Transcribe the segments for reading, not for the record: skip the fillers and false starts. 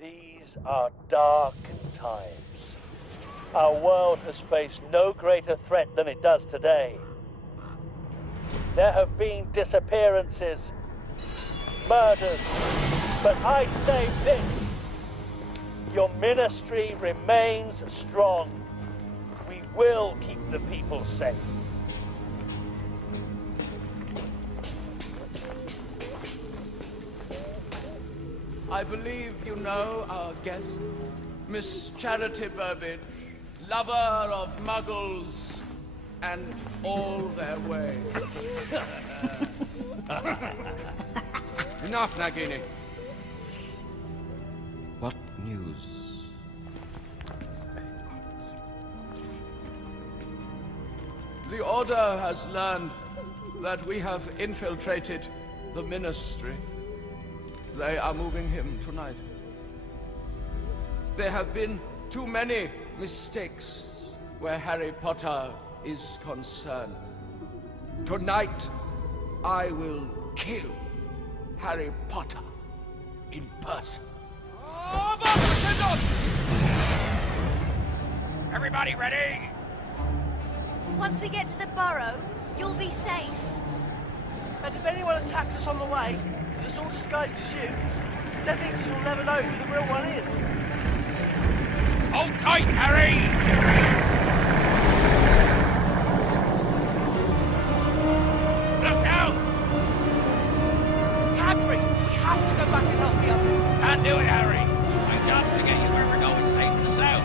These are dark times. Our world has faced no greater threat than it does today. There have been disappearances, murders, but I say this. Your ministry remains strong. We will keep the people safe. I believe you know our guest, Miss Charity Burbage, lover of muggles and all their ways. Enough, Nagini. What news? The Order has learned that we have infiltrated the Ministry. They are moving him tonight. There have been too many mistakes where Harry Potter is concerned. Tonight, I will kill Harry Potter in person. Everybody ready? Once we get to the burrow, you'll be safe. And if anyone attacks us on the way, that's all disguised as you, Death Eaters will never know who the real one is. Hold tight, Harry! Look out! Hagrid, we have to go back and help the others. Can't do it, Harry. My job's to get you where we're going safe and sound.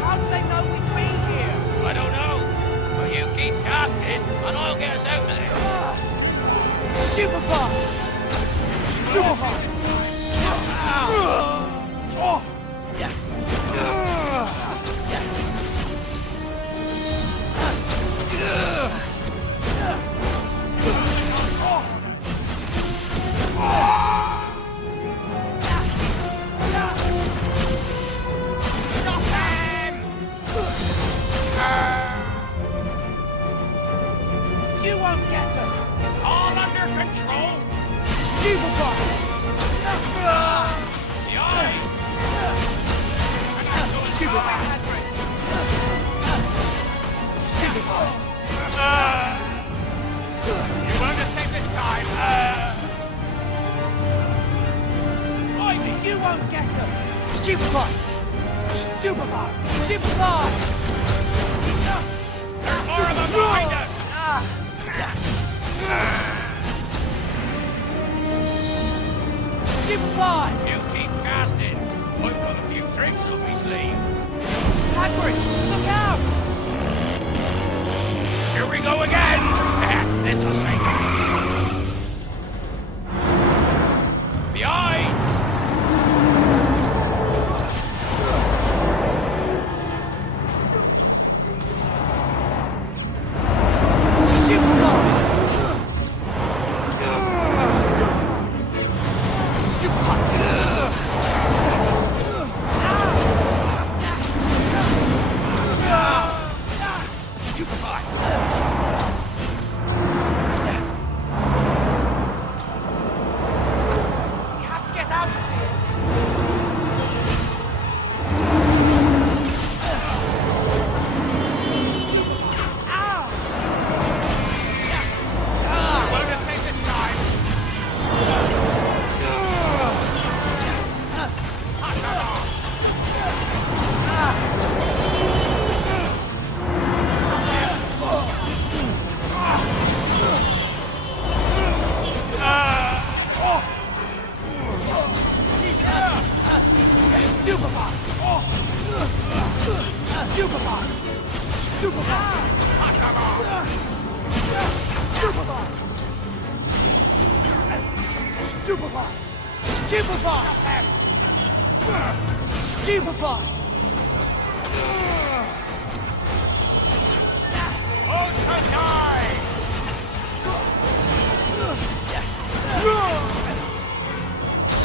How do they know we've been here? I don't know. But you keep casting, and I'll get us out of there. Stupefy! Stupefy! You won't get us! All under control. Stupefy! The eye. You won't escape this time. Blimey, you won't get us! Stupefy! Stupefy! Stupefy! There's more of them behind us. Stupefy! You keep casting. I've got a few tricks up my sleeve. Hagrid, look out! Here we go again. This'll save it. The eye.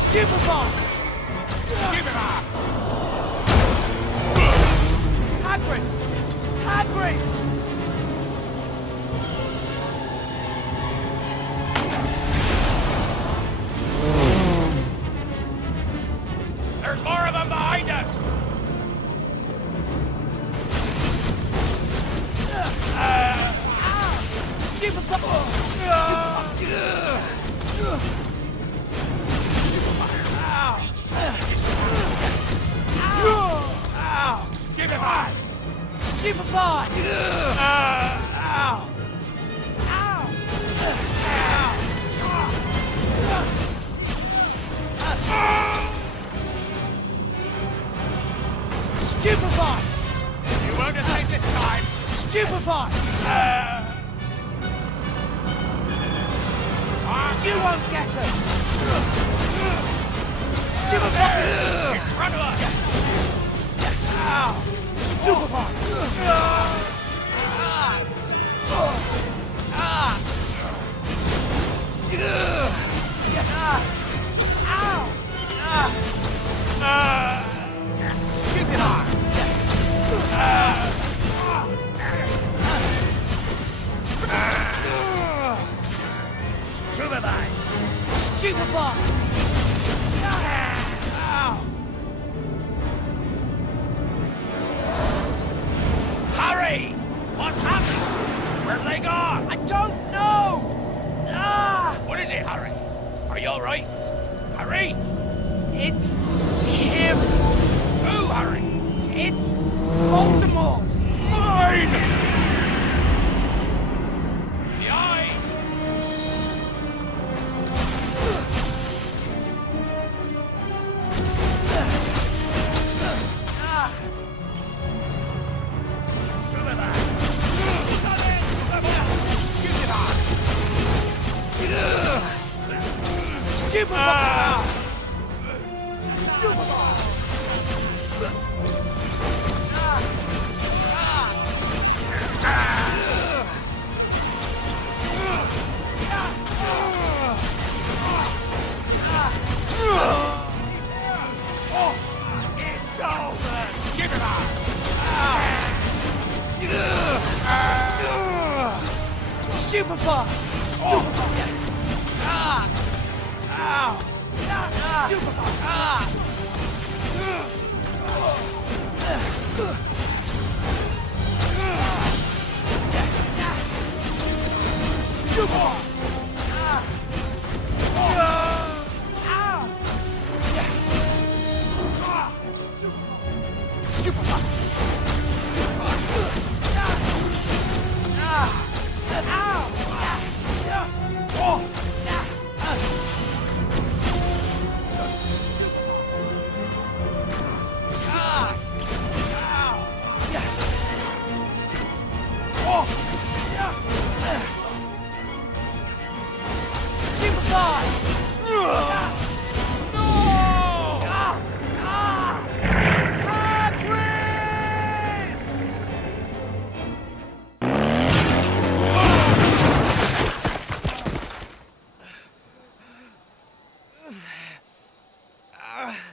Stupefy! Stupefy! Hagrid! Hagrid! There's more of them behind us! Stupefy! Stupefy! Stupefy! You won't escape this time! Stupefy! You won't get us! Stupefy! In front of us! Stupefy! Stupefy! Hurry! What's happened? Where have they gone? I don't know! What is it, Harry? Are you alright? Harry? It's him! Who, Harry? It's Voldemort! Mine! The eye!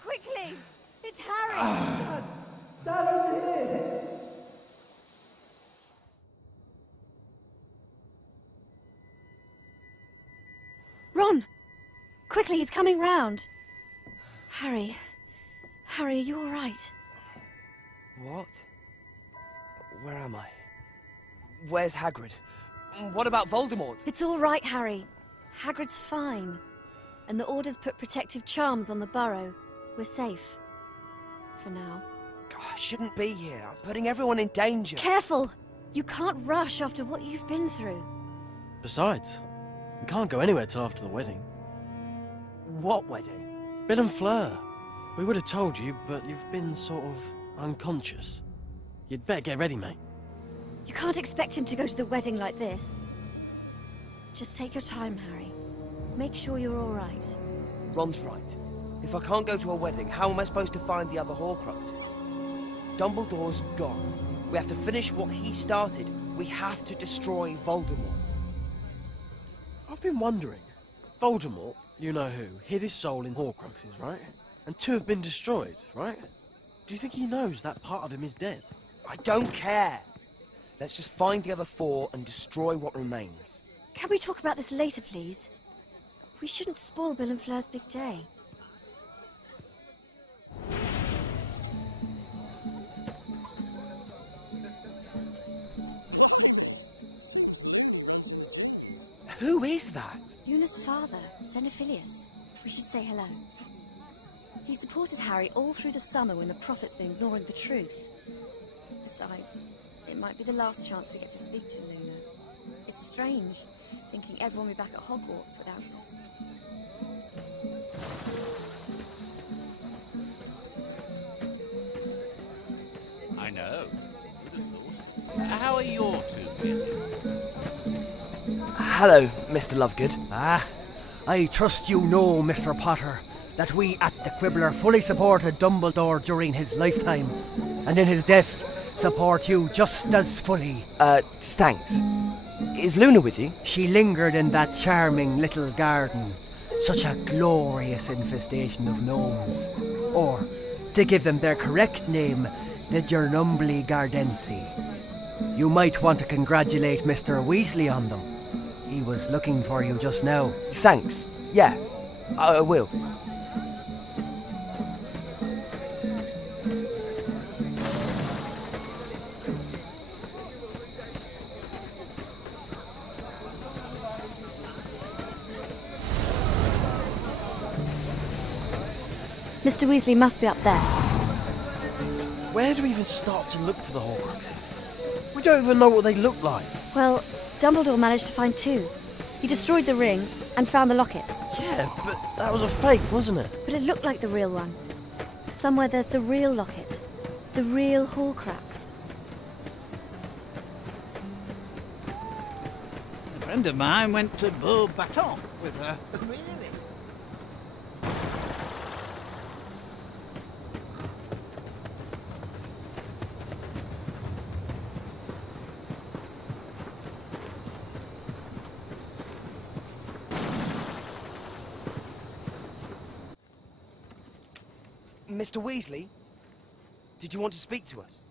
Quickly! It's Harry! Dad, over here! Ron! Quickly, he's coming round. Harry. Harry, are you all right? What? Where am I? Where's Hagrid? What about Voldemort? It's all right, Harry. Hagrid's fine. And the Order's put protective charms on the burrow. We're safe. For now. I shouldn't be here. I'm putting everyone in danger. Careful! You can't rush after what you've been through. Besides, we can't go anywhere till after the wedding. What wedding? Bill and Fleur. We would have told you, but you've been sort of unconscious. You'd better get ready, mate. You can't expect him to go to the wedding like this. Just take your time, Harry. Make sure you're all right. Ron's right. If I can't go to a wedding, how am I supposed to find the other Horcruxes? Dumbledore's gone. We have to finish what he started. We have to destroy Voldemort. I've been wondering, Voldemort, you know who, hid his soul in Horcruxes, right? And 2 have been destroyed, right? Do you think he knows that part of him is dead? I don't care. Let's just find the other 4 and destroy what remains. Can we talk about this later, please? We shouldn't spoil Bill and Fleur's big day. Who is that? Una's father, Xenophilius. We should say hello. He supported Harry all through the summer when the Prophet's been ignoring the truth. Besides, it might be the last chance we get to speak to Luna. It's strange, thinking everyone will be back at Hogwarts without us. I know. Who'd have thought? How are your 2 getting? Hello, Mr. Lovegood. I trust you know, Mr. Potter, that we at the Quibbler fully supported Dumbledore during his lifetime, and in his death support you just as fully. Thanks. Is Luna with you? She lingered in that charming little garden. Such a glorious infestation of gnomes. Or, to give them their correct name, the Gernumbli Gardensi. You might want to congratulate Mr. Weasley on them. He was looking for you just now. Thanks. Yeah, I will. Mr. Weasley must be up there. Where do we even start to look for the Horcruxes? We don't even know what they look like. Well, Dumbledore managed to find 2. He destroyed the ring and found the locket. Yeah, but that was a fake, wasn't it? But it looked like the real one. Somewhere there's the real locket. The real Horcrux. A friend of mine went to Beauxbatons with her. Really? Mr. Weasley? Did you want to speak to us?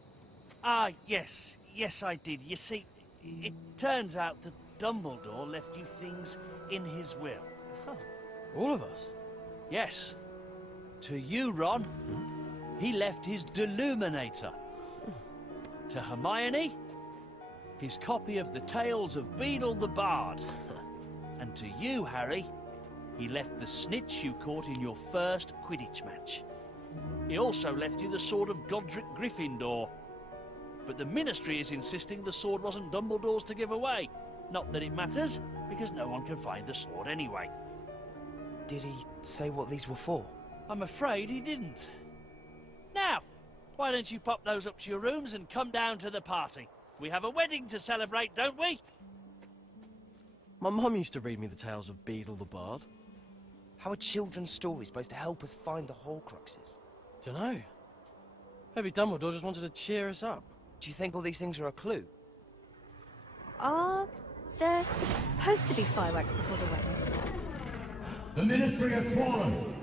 Yes. Yes, I did. You see, it turns out that Dumbledore left you things in his will. All of us? Yes. To you, Ron, he left his Deluminator. To Hermione, his copy of the Tales of Beedle the Bard. And to you, Harry, he left the snitch you caught in your first Quidditch match. He also left you the sword of Godric Gryffindor. But the Ministry is insisting the sword wasn't Dumbledore's to give away. Not that it matters, because no one can find the sword anyway. Did he say what these were for? I'm afraid he didn't. Now, why don't you pop those up to your rooms and come down to the party? We have a wedding to celebrate, don't we? My mum used to read me the tales of Beedle the Bard. How are children's stories supposed to help us find the Horcruxes? Dunno. Maybe Dumbledore just wanted to cheer us up. Do you think all these things are a clue? Are there supposed to be fireworks before the wedding? The Ministry has fallen.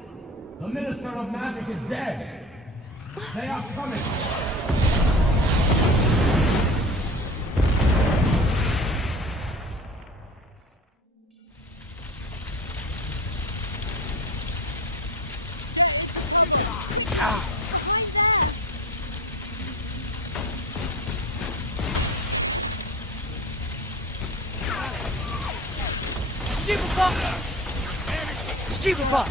The Minister of Magic is dead. They are coming. Stupefy! Stupefy!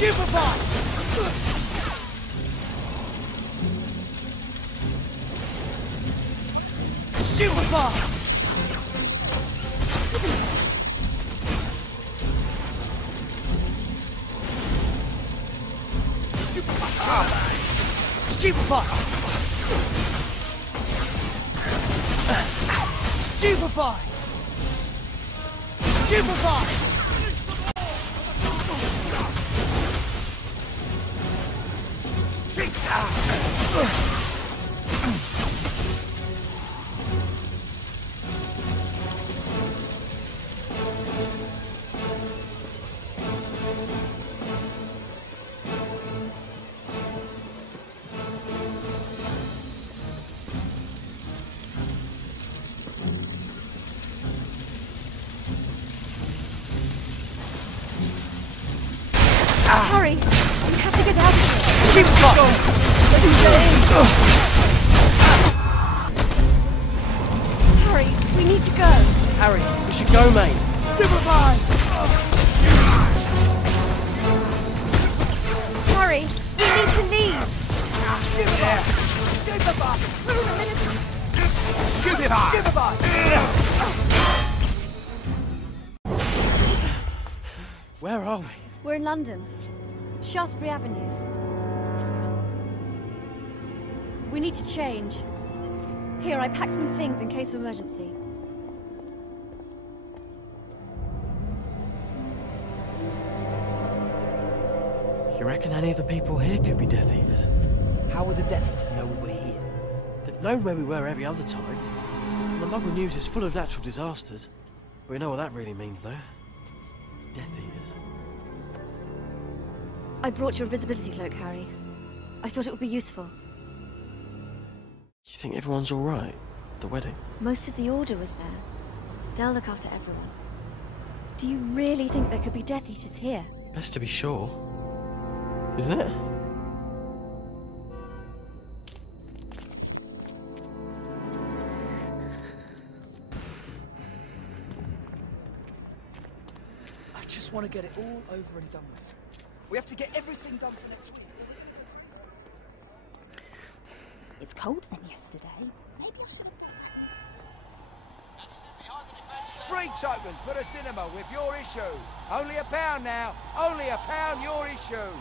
Stupefy! Stupefy! Stupefy! Stupefy! Harry, we have to get out of here. Keep it going! Let him get in. Harry, we need to go. Harry, we should go, mate. Harry, we need to leave. Where are we? We're in London. Shaftesbury Avenue. We need to change. Here, I packed some things in case of emergency. You reckon any of the people here could be Death Eaters? How would the Death Eaters know we were here? They've known where we were every other time. And the Muggle news is full of natural disasters. We know what that really means, though. Death Eaters. I brought your invisibility cloak, Harry. I thought it would be useful. You think everyone's all right? The wedding? Most of the Order was there. They'll look after everyone. Do you really think there could be Death Eaters here? Best to be sure. Isn't it? I just want to get it all over and done with. We have to get everything done for next week. It's colder than yesterday. Maybe I should have... 3 tokens for the cinema with your issue. Only £1 now. Only £1 your issue.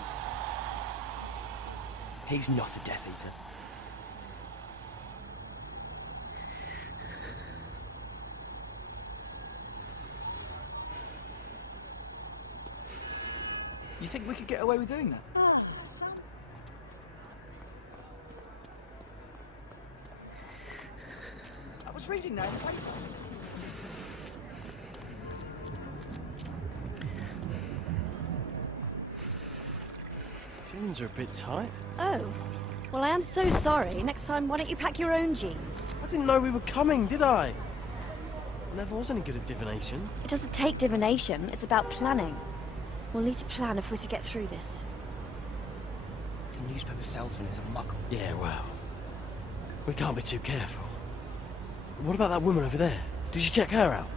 He's not a Death Eater. You think we could get away with doing that? I was reading that in the paper. Jeans are a bit tight. Oh. Well, I am so sorry. Next time, why don't you pack your own jeans? I didn't know we were coming, did I? Never was any good at divination. It doesn't take divination. It's about planning. We'll need to plan if we're to get through this. The newspaper salesman is a Muggle. Yeah, well, we can't be too careful. What about that woman over there? Did you check her out?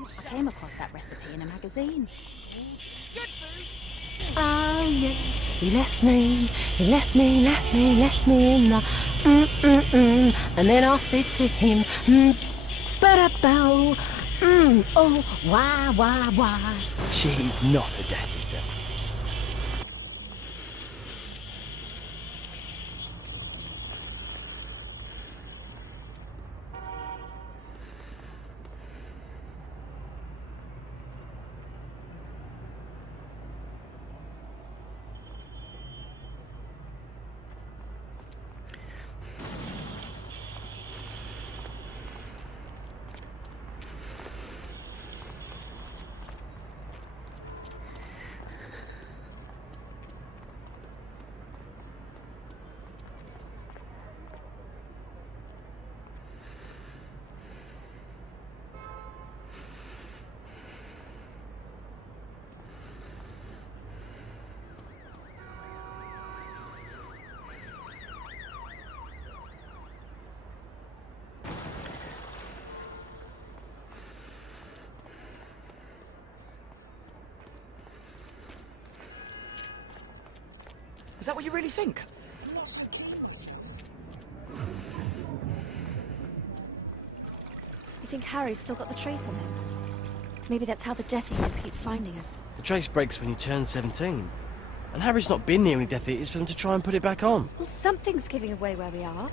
I came across that recipe in a magazine. Good food. Oh yeah, he left me in the and then I said to him, ba-da-bow, oh, why? She's not a Death Eater. Is that what you really think? You think Harry's still got the trace on him? Maybe that's how the Death Eaters keep finding us. The trace breaks when you turn 17. And Harry's not been near any Death Eaters for them to try and put it back on. Well, something's giving away where we are.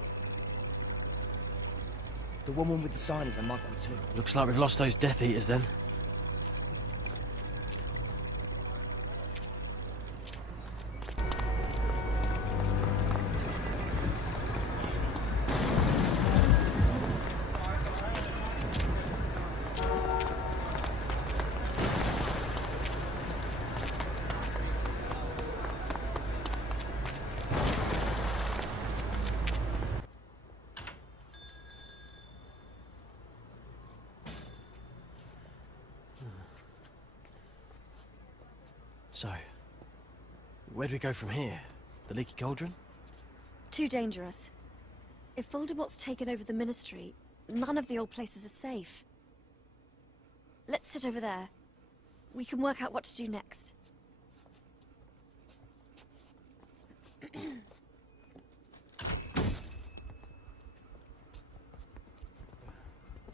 The woman with the sign is a muggle too. Looks like we've lost those Death Eaters then. So, where do we go from here? The Leaky Cauldron? Too dangerous. If Voldemort's taken over the Ministry, none of the old places are safe. Let's sit over there. We can work out what to do next.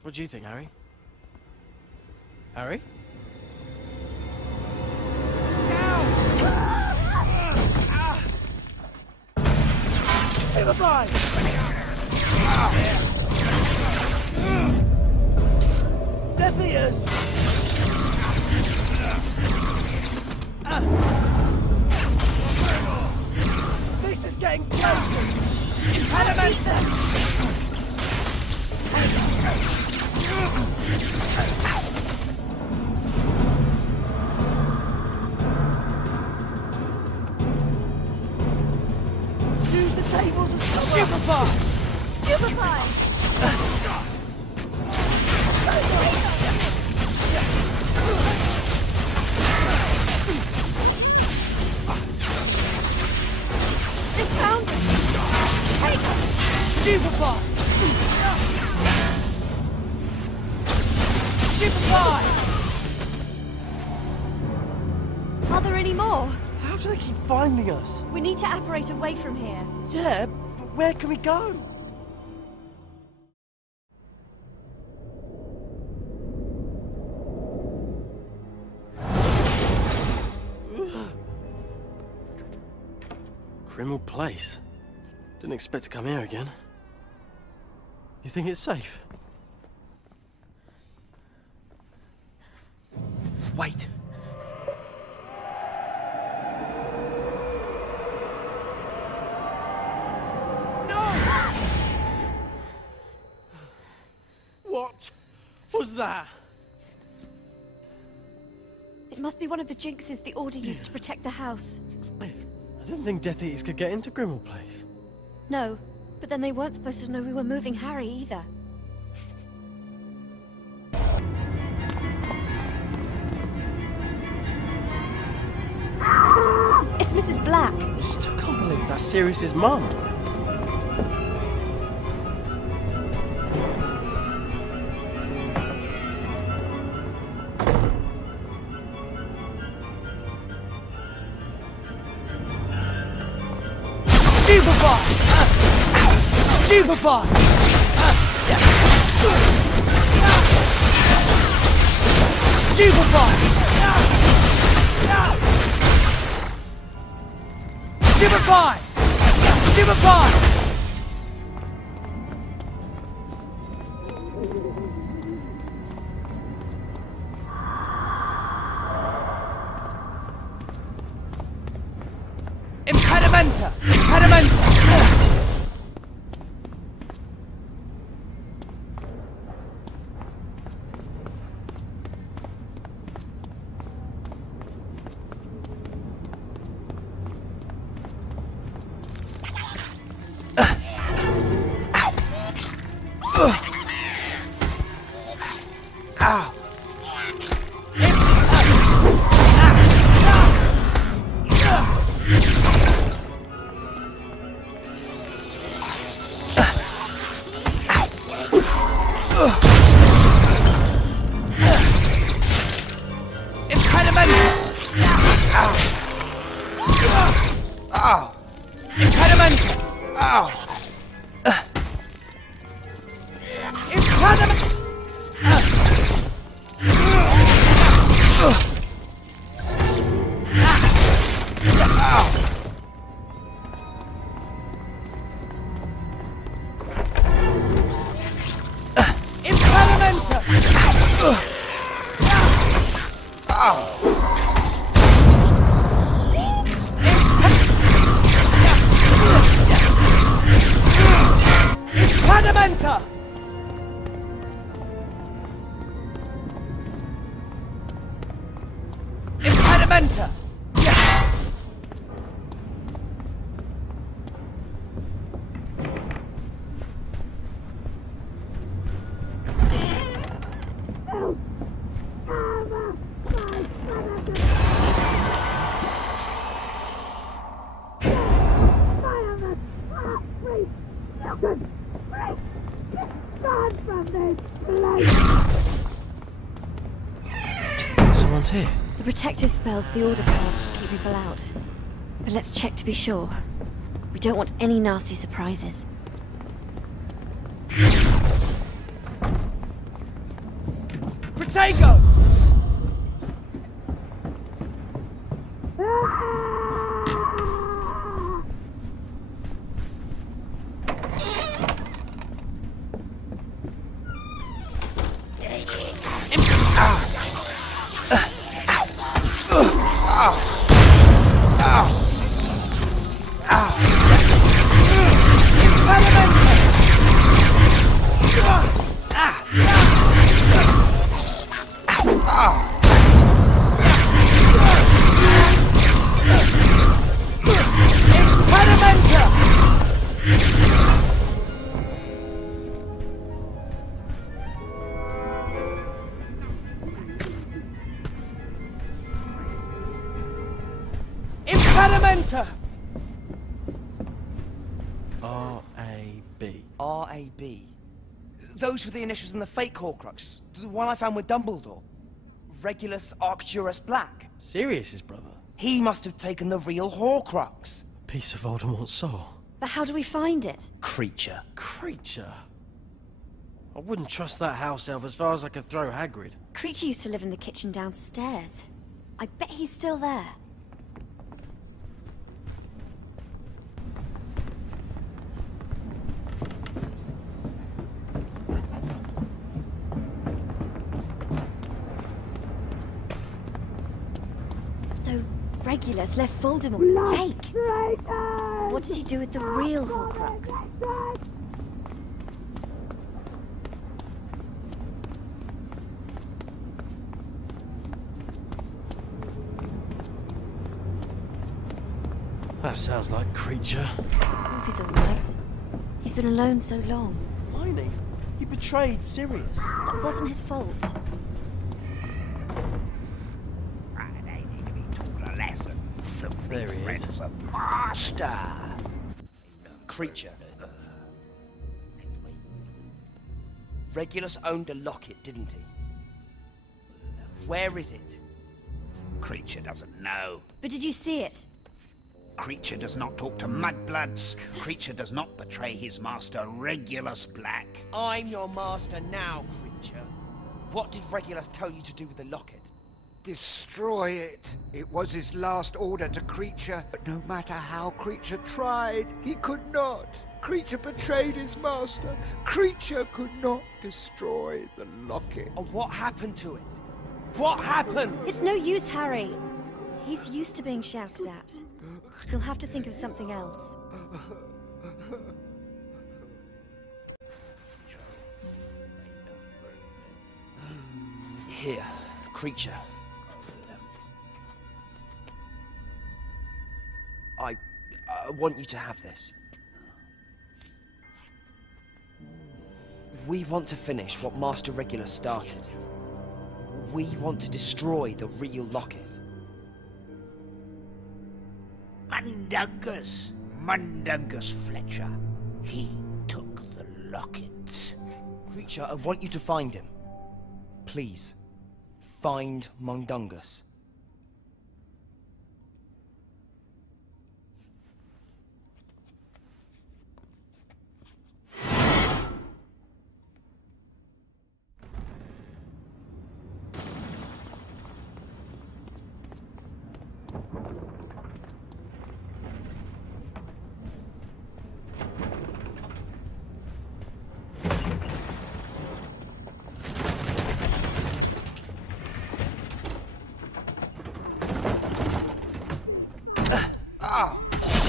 What do you think, Harry? Harry? Death Eaters! This is getting closer! Impedimenta! Use the tables as cover! Stupefy! Stupefy! They found it! Take it! Stupefy! Stupefy! Are there any more? How do they keep finding us? We need to apparate away from here. Yeah, but where can we go? Criminal place. Didn't expect to come here again. You think it's safe? Wait. What was that? It must be one of the jinxes the Order used to protect the house. I didn't think Death Eaters could get into Grimmauld Place. No, but then they weren't supposed to know we were moving Harry either. It's Mrs. Black. I still can't believe that's Sirius's mum. Stupefy! Stupefy! Stupefy! Stupefy! Stupefy! Impedimenta! Impedimenta! Ow! Ow! Impediment! Ow! Impediment! Ow! Impedimenta! Someone's here. The protective spells the Order cast should keep people out. But let's check to be sure. We don't want any nasty surprises. Protego! Impedimenta! R.A.B. R.A.B. Those were the initials in the fake Horcrux. The one I found with Dumbledore. Regulus Arcturus Black. Sirius's brother? He must have taken the real Horcrux. Piece of Voldemort's soul. But how do we find it? Creature. Creature? I wouldn't trust that house elf as far as I could throw Hagrid. Creature used to live in the kitchen downstairs. I bet he's still there. So, Regulus left Voldemort fake. What did he do with the real Horcrux? That sounds like Creature. Hope he's alright. He's been alone so long. Miney, he betrayed Sirius. That wasn't his fault. They need to be taught a lesson. There he is. Friends of Master. Creature. Regulus owned a locket, didn't he? Where is it? Creature doesn't know. But did you see it? Creature does not talk to mudbloods. Creature does not betray his master, Regulus Black. I'm your master now, Creature. What did Regulus tell you to do with the locket? Destroy it. It was his last order to Creature, but no matter how Creature tried, he could not. Creature betrayed his master. Creature could not destroy the locket. Oh, what happened to it? What happened? It's no use, Harry. He's used to being shouted at. You'll have to think of something else. Here, Creature. I want you to have this. We want to finish what Master Regulus started. We want to destroy the real locket. Mundungus Fletcher. He took the locket. Creature, I want you to find him. Please, find Mundungus.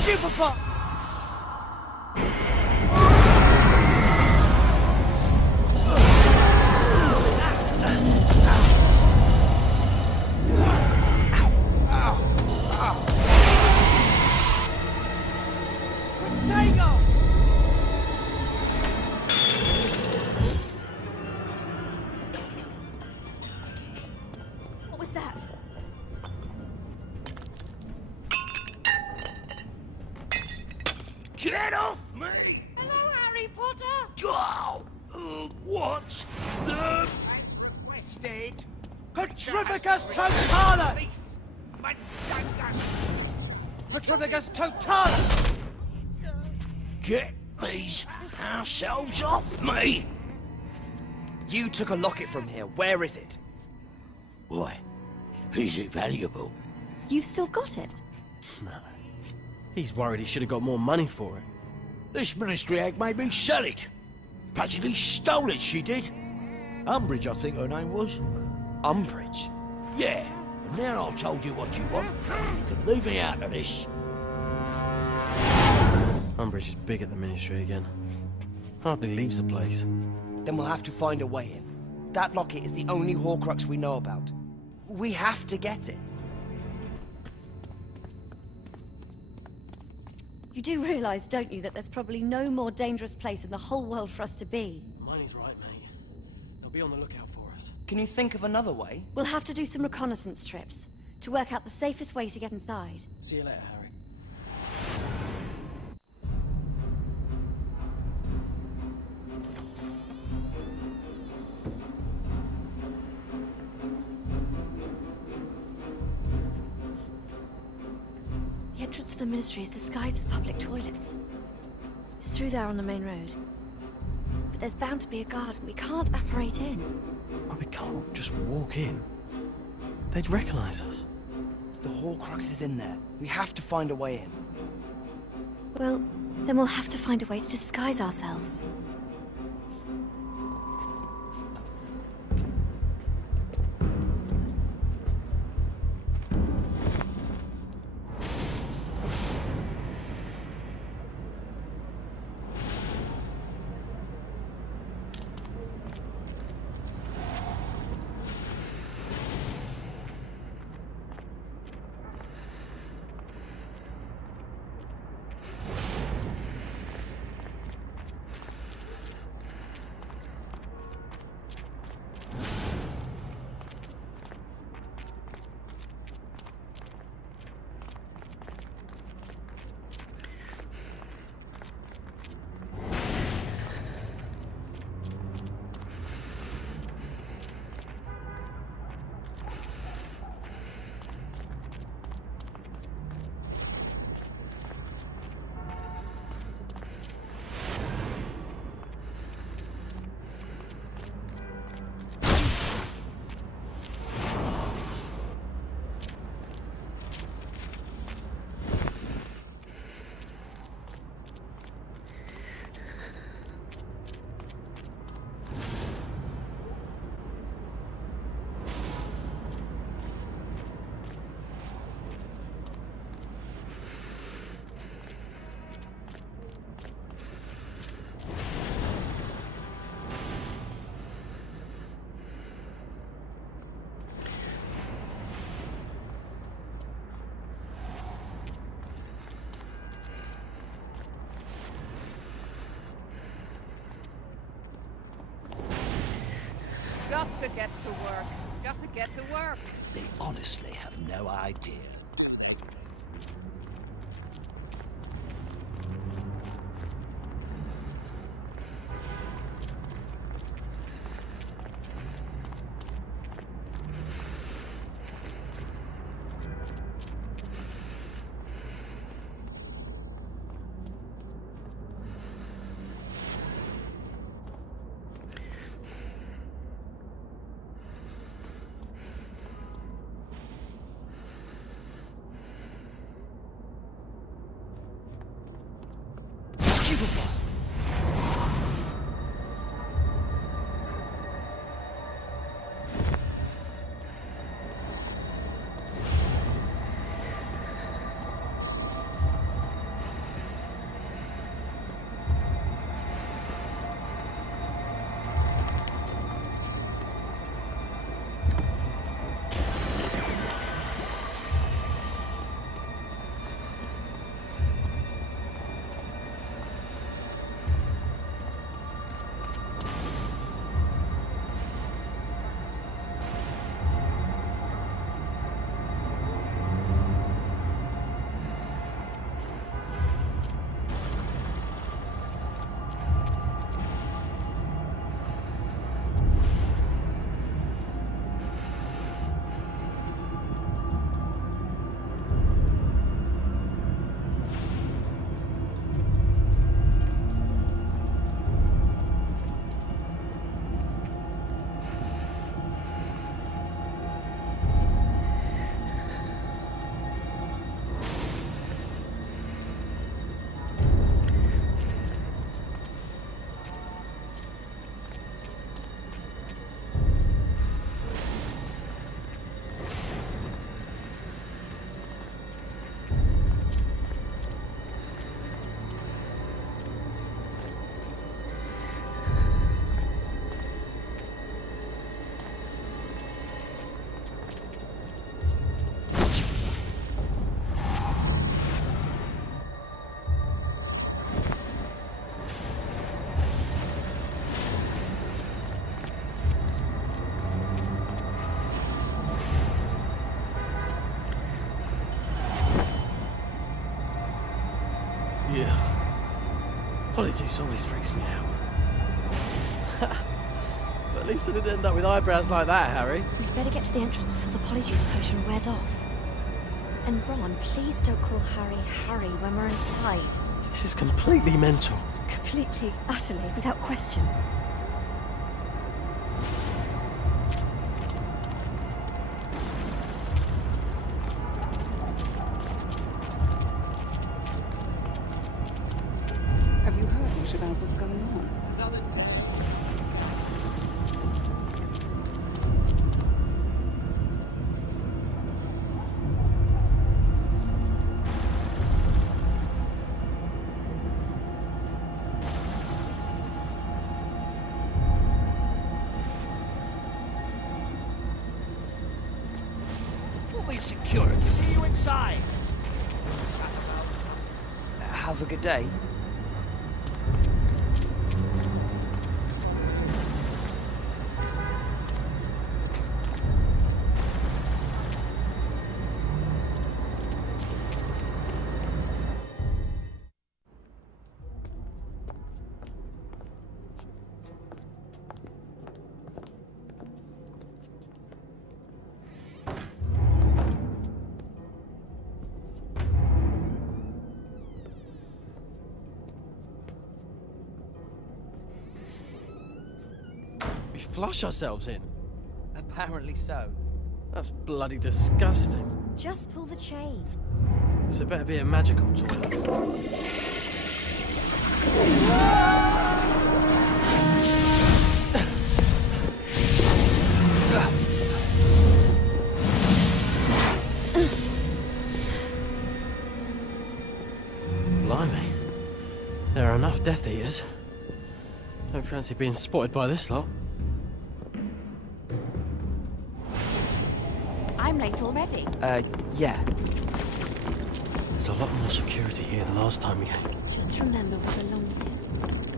Superfuck! that? Get off me! Hello, Harry Potter! Oh, what's the... Requested. Petrificus Totalis! Petrificus Totalis! Get these house elves off me! You took a locket from here. Where is it? Why? Is it valuable? You've still got it? No. He's worried he should have got more money for it. This ministry hag made me sell it. Practically stole it, she did. Umbridge, I think her name was. Umbridge? Yeah, and now I've told you what you want. You can leave me out of this. Umbridge is big at the Ministry again. Hardly leaves the place. Then we'll have to find a way in. That locket is the only Horcrux we know about. We have to get it. You do realise, don't you, that there's probably no more dangerous place in the whole world for us to be? Miney's right, mate. They'll be on the lookout for us. Can you think of another way? We'll have to do some reconnaissance trips to work out the safest way to get inside. See you later, Harry. The entrance to the Ministry is disguised as public toilets. It's through there on the main road. But there's bound to be a guard, and we can't apparate in. Well, we can't just walk in. They'd recognise us. The Horcrux is in there. We have to find a way in. Well, then we'll have to find a way to disguise ourselves. Got to get to work. Got to get to work. They honestly have no idea. Polyjuice always freaks me out. But at least I didn't end up with eyebrows like that, Harry. We'd better get to the entrance before the Polyjuice potion wears off. And Ron, please don't call Harry Harry when we're inside. This is completely mental. Completely, utterly, without question. Have you heard much about what's going on? Fully security. See you inside. Have a good day. We flush ourselves in. Apparently so. That's bloody disgusting. Just pull the chain. So it better be a magical toilet. Blimey. There are enough Death Eaters. Don't fancy being spotted by this lot. I'm late already. Yeah. There's a lot more security here than last time we came. Just remember we belong here.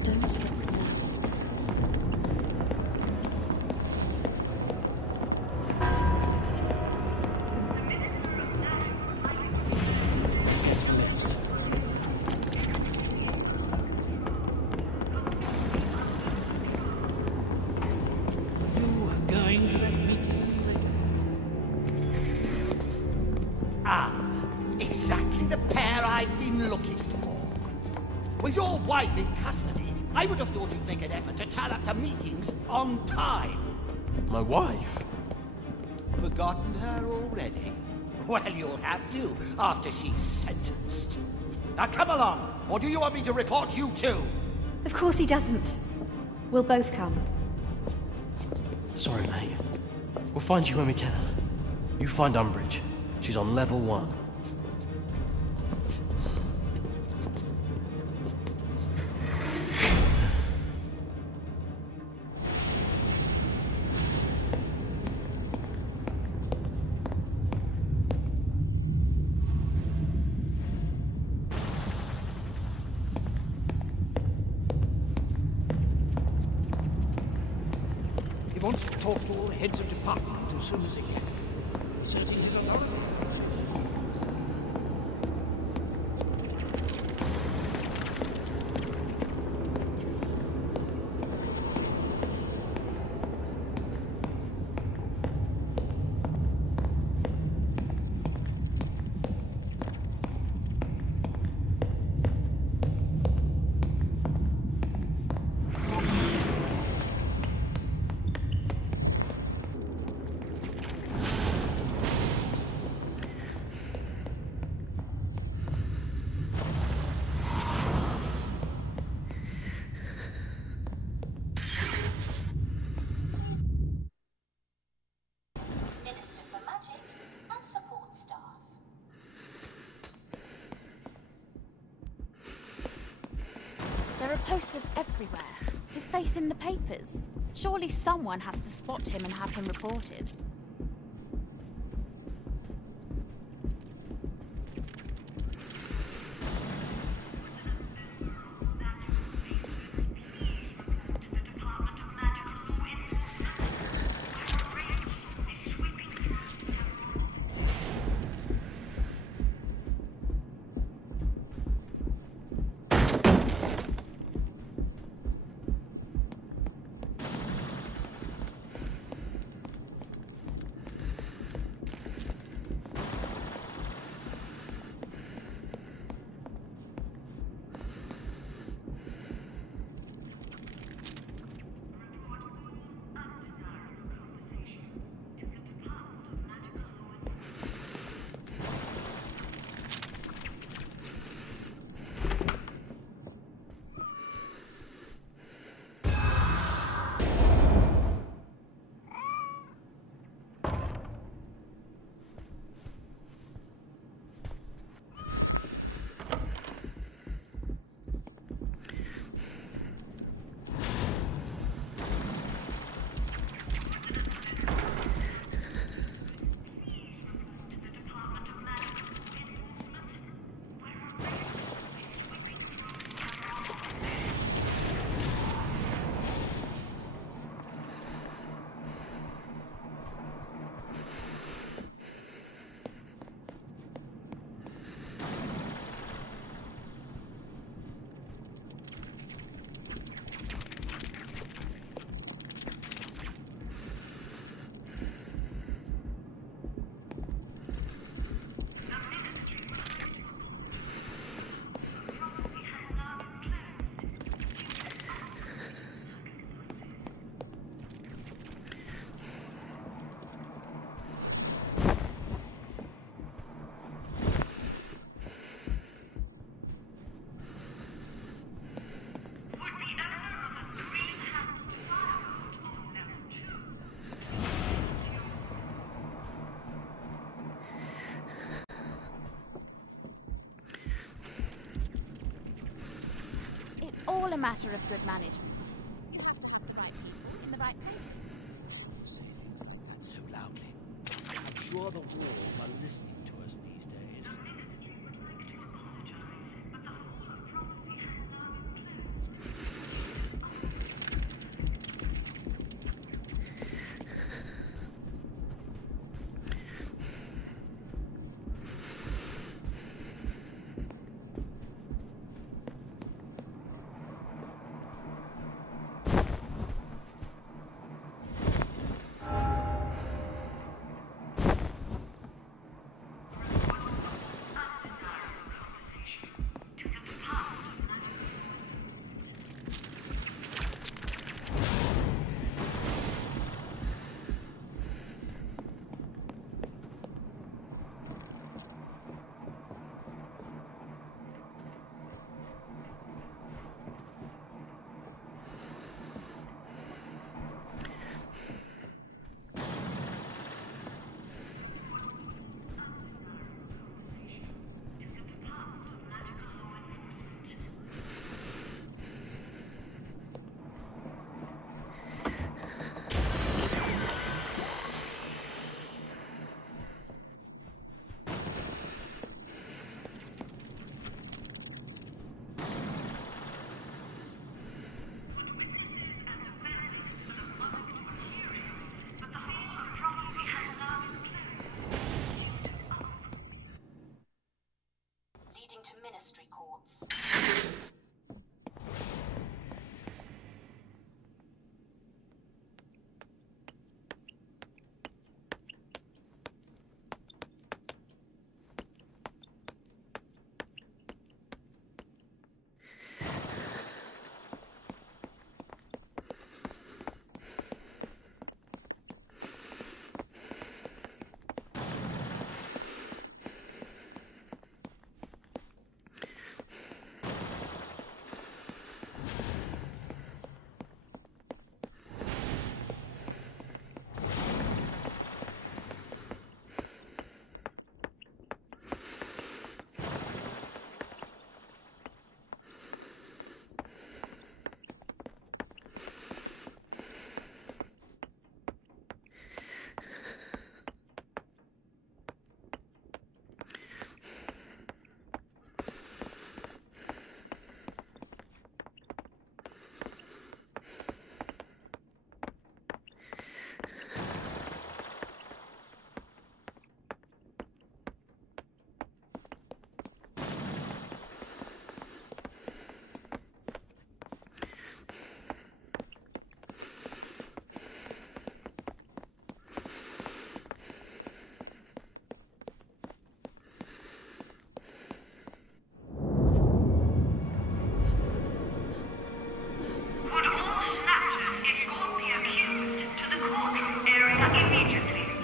Don't get nervous. Let's get to the lifts. Going to let me exactly the pair I've been looking for. With your wife in custody, I would have thought you'd make an effort to turn up to meetings on time. My wife? Forgotten her already? Well, you'll have to, after she's sentenced. Now come along, or do you want me to report you too? Of course he doesn't. We'll both come. Sorry, mate. We'll find you when we can. You find Umbridge. She's on level 1. He wants to talk to all the heads of department as soon as he can. Says he's alone. There are posters everywhere. His face in the papers. Surely someone has to spot him and have him reported. a matter of good management. You have to put the right people in the right places. And so loudly. I'm sure the walls are listening to us these days.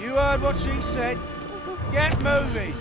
You heard what she said. Get moving.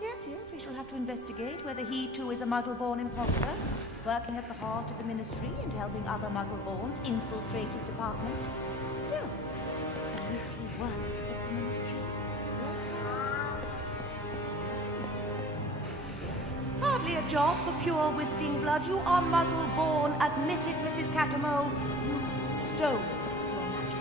Yes, we shall have to investigate whether he too is a Muggle-born imposter, working at the heart of the Ministry and helping other Muggle-borns infiltrate his department. Still, at least he works at the Ministry. Hardly clear job for pure wizarding blood. You are muggle-born. Admit it, Mrs. Catamole. You stole your magic.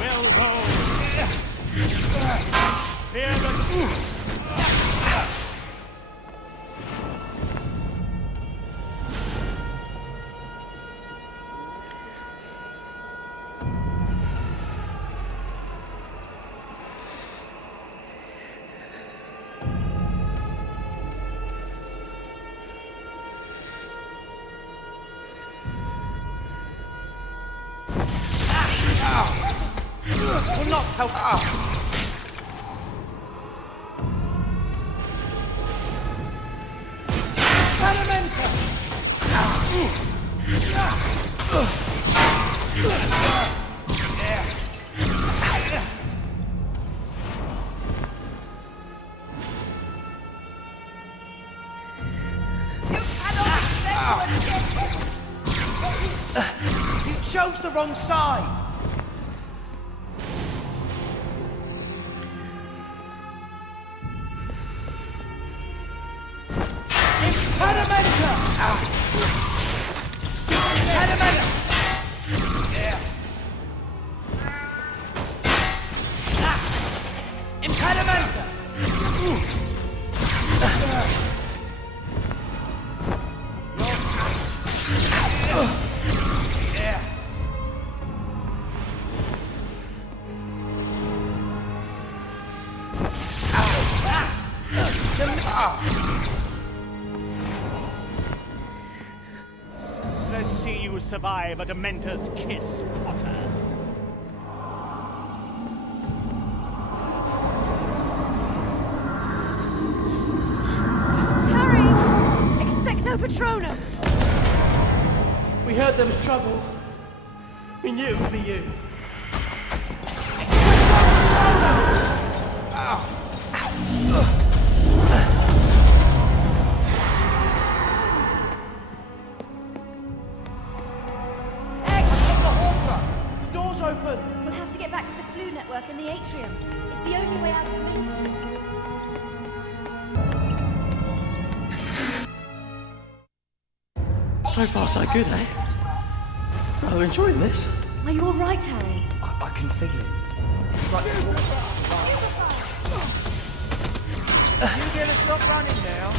Well done. Fear the... Will not help. You chose the wrong side. Impedimenta! Impedimenta! Impedimenta! Let's see you survive a Dementor's kiss, Potter. Harry! Expecto Patronum! We heard there was trouble. We knew it would be you. Open. We'll have to get back to the flu network in the atrium. It's the only way out of the maze. So far, so good, eh? Oh, we're enjoying this. Are you all right, Harry? I can feel it. It's like... You gonna stop running now?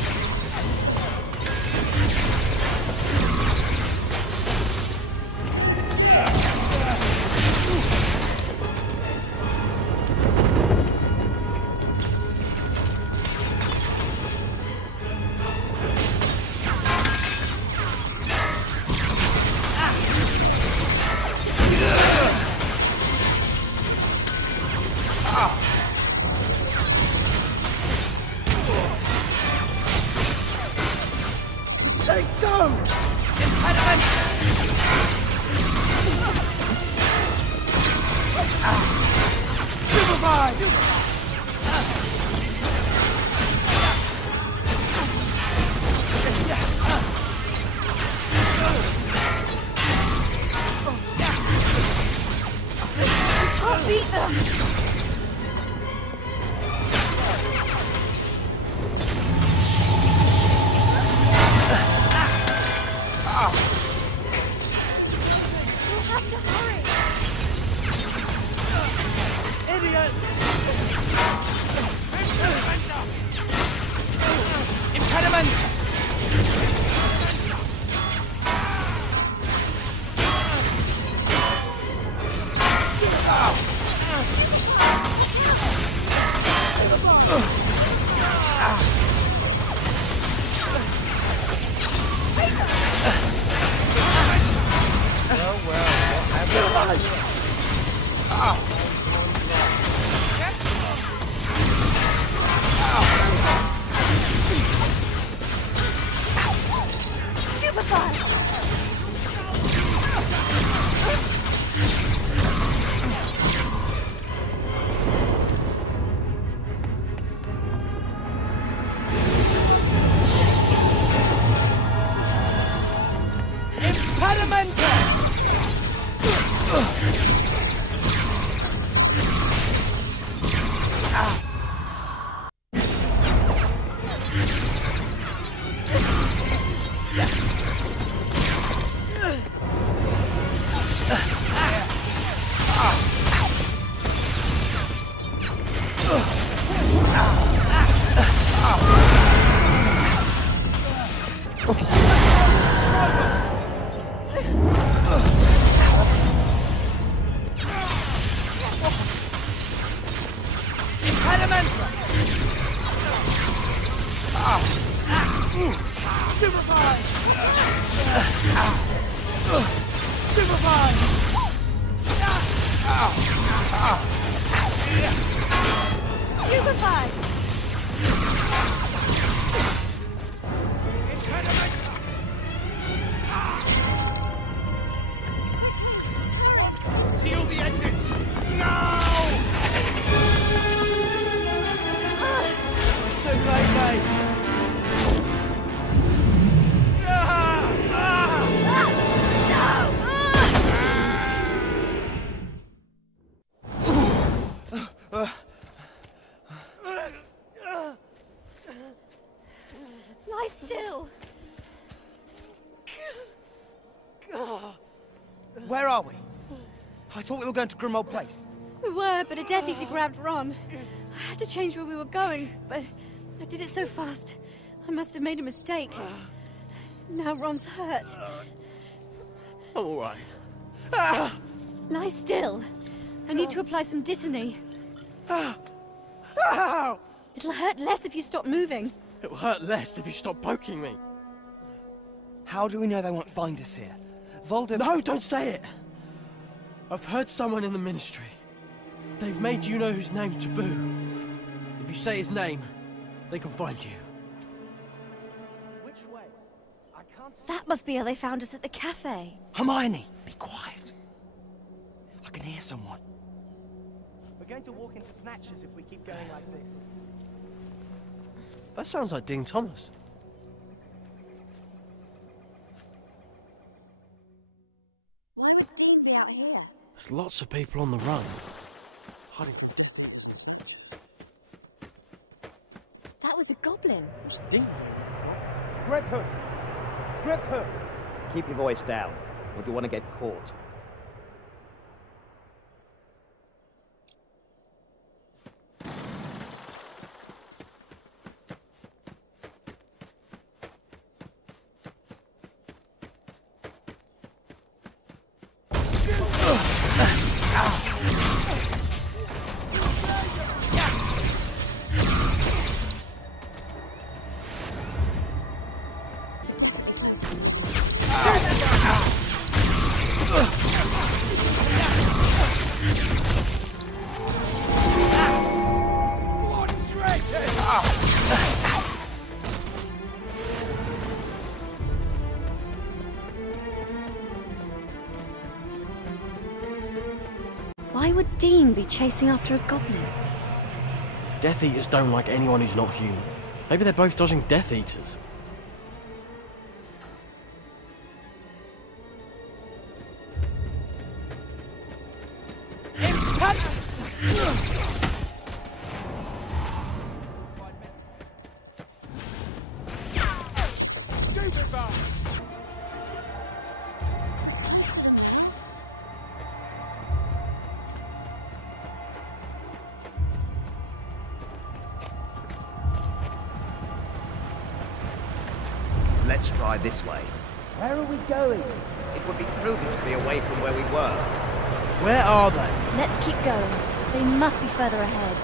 Seal the exits! Now! Too late, mate. Lie still. Where are we? I thought we were going to Grimmauld Place. We were, but a Death Eater grabbed Ron. I had to change where we were going, but I did it so fast. I must have made a mistake. Now Ron's hurt. I'm all right. Lie still. I need to apply some Dittany. It'll hurt less if you stop moving. It'll hurt less if you stop poking me. How do we know they won't find us here? Voldemort... No, don't say it! I've heard someone in the Ministry. They've made you-know-whose name taboo. If you say his name, they can find you. Which way? I can't... That must be how they found us at the cafe. Hermione, be quiet. I can hear someone. We're going to walk into snatches if we keep going like this. That sounds like Dean Thomas. Why is Dean be out here? There's lots of people on the run. Hiding. That was a goblin. It's Dean. Grip her! Grip her! Keep your voice down. Or do you want to get caught? Why would Dean be chasing after a goblin? Death Eaters don't like anyone who's not human. Maybe they're both dodging Death Eaters. Let's try this way. Where are we going? It would be prudent to be away from where we were. Where are they? Let's keep going. They must be further ahead.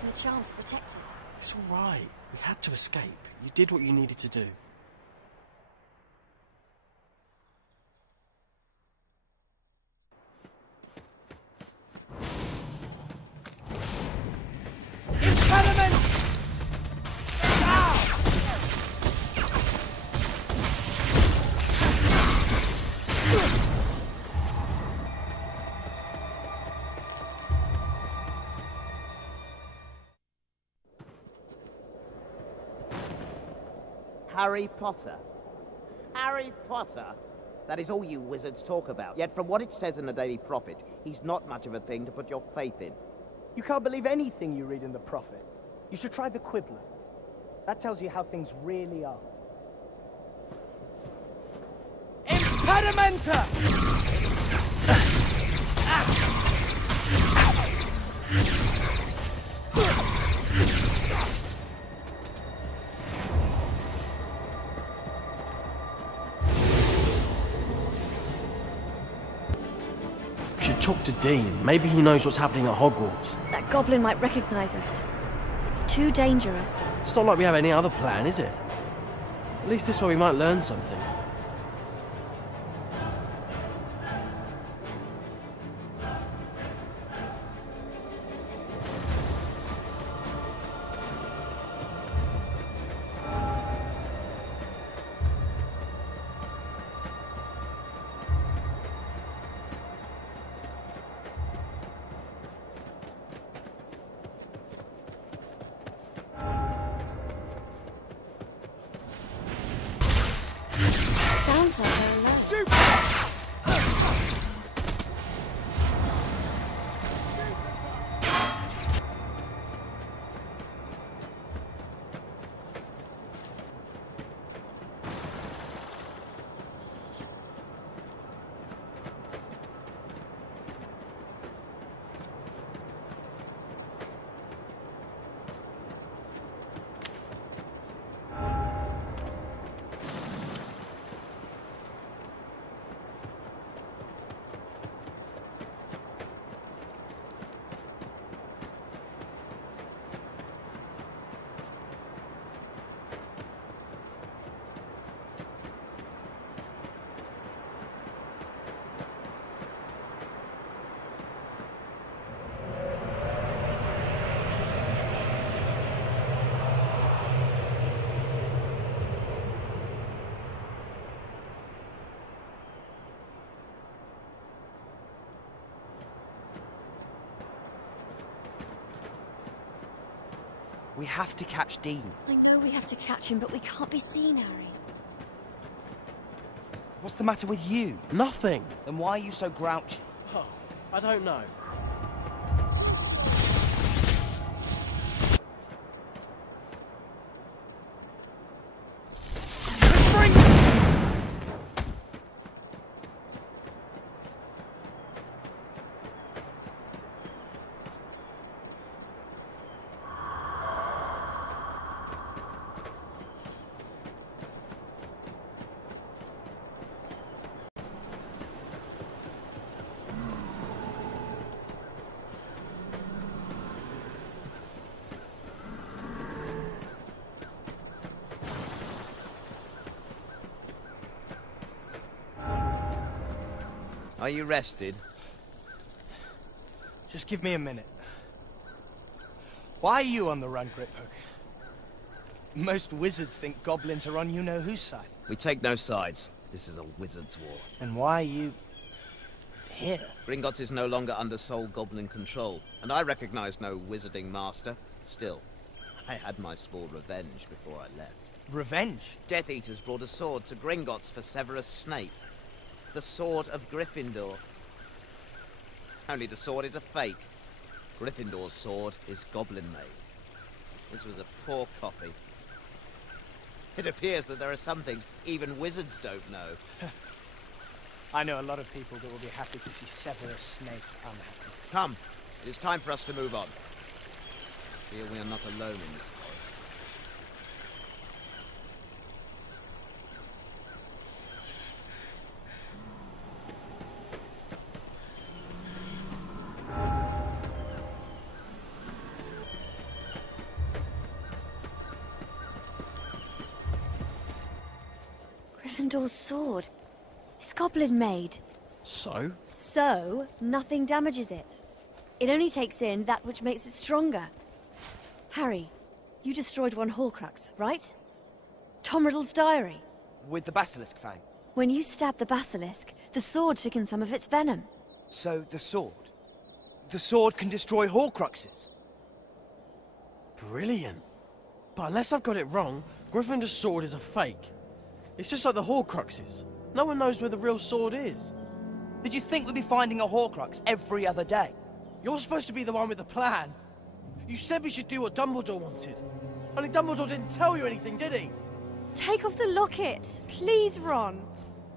and the charms are protected. It's all right. We had to escape. You did what you needed to do. Harry Potter. Harry Potter? That is all you wizards talk about. Yet from what it says in the Daily Prophet, he's not much of a thing to put your faith in. You can't believe anything you read in the Prophet. You should try the Quibbler. That tells you how things really are. Impedimenta! We should talk to Dean. Maybe he knows what's happening at Hogwarts. That goblin might recognize us. It's too dangerous. It's not like we have any other plan, is it? At least this way we might learn something. Sounds like they're alone. We have to catch Dean. I know we have to catch him, but we can't be seen, Harry. What's the matter with you? Nothing. Then why are you so grouchy? Oh, I don't know. Are you rested? Just give me a minute. Why are you on the run, Griphook? Most wizards think goblins are on you-know-whose side. We take no sides. This is a wizard's war. Then why are you... here? Gringotts is no longer under sole goblin control, and I recognize no wizarding master. Still, I had my small revenge before I left. Revenge? Death Eaters brought a sword to Gringotts for Severus Snape. The sword of Gryffindor. Only the sword is a fake. Gryffindor's sword is goblin-made. This was a poor copy. It appears that there are some things even wizards don't know. I know a lot of people that will be happy to see Severus Snape unhappy. Come, it is time for us to move on. Here we are not alone in this forest. Gryffindor's sword. It's goblin-made. So? So, nothing damages it. It only takes in that which makes it stronger. Harry, you destroyed one Horcrux, right? Tom Riddle's diary. With the basilisk fang. When you stabbed the basilisk, the sword took in some of its venom. So, the sword? The sword can destroy Horcruxes? Brilliant. But unless I've got it wrong, Gryffindor's sword is a fake. It's just like the Horcruxes. No one knows where the real sword is. Did you think we'd be finding a Horcrux every other day? You're supposed to be the one with the plan. You said we should do what Dumbledore wanted. Only Dumbledore didn't tell you anything, did he? Take off the locket, please, Ron.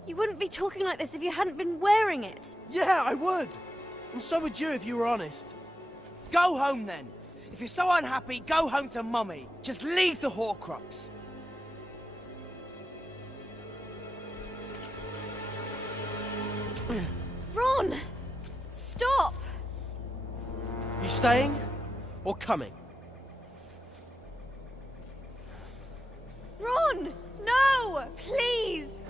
You wouldn't be talking like this if you hadn't been wearing it. Yeah, I would. And so would you if you were honest. Go home then. If you're so unhappy, go home to Mummy. Just leave the Horcrux. Ron! Stop! You staying or coming? Ron! No! Please!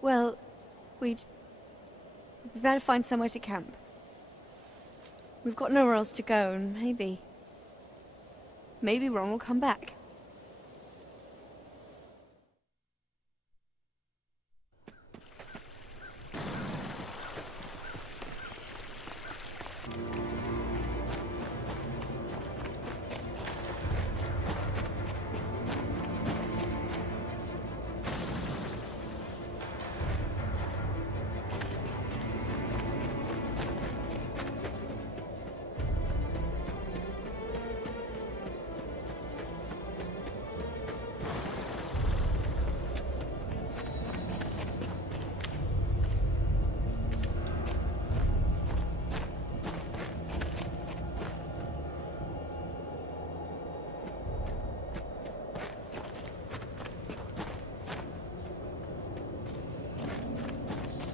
Well, we'd better find somewhere to camp. We've got nowhere else to go, and maybe Ron will come back.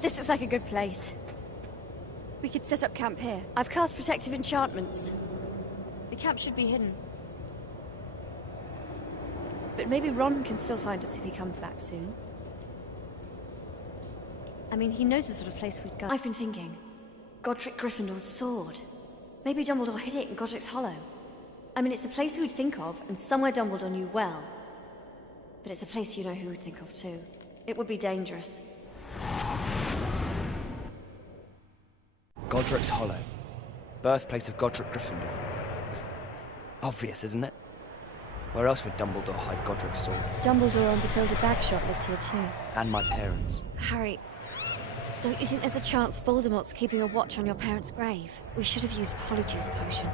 This looks like a good place. We could set up camp here. I've cast protective enchantments. The camp should be hidden. But maybe Ron can still find us if he comes back soon. I mean, he knows the sort of place we'd go. I've been thinking. Godric Gryffindor's sword. Maybe Dumbledore hid it in Godric's Hollow. I mean, it's a place we would think of, and somewhere Dumbledore knew well. But it's a place you know who would think of too. It would be dangerous. Godric's Hollow. Birthplace of Godric Gryffindor. Obvious, isn't it? Where else would Dumbledore hide Godric's sword? Dumbledore and Bathilda Bagshot lived here too. And my parents. Harry, don't you think there's a chance Voldemort's keeping a watch on your parents' grave? We should have used Polyjuice Potion.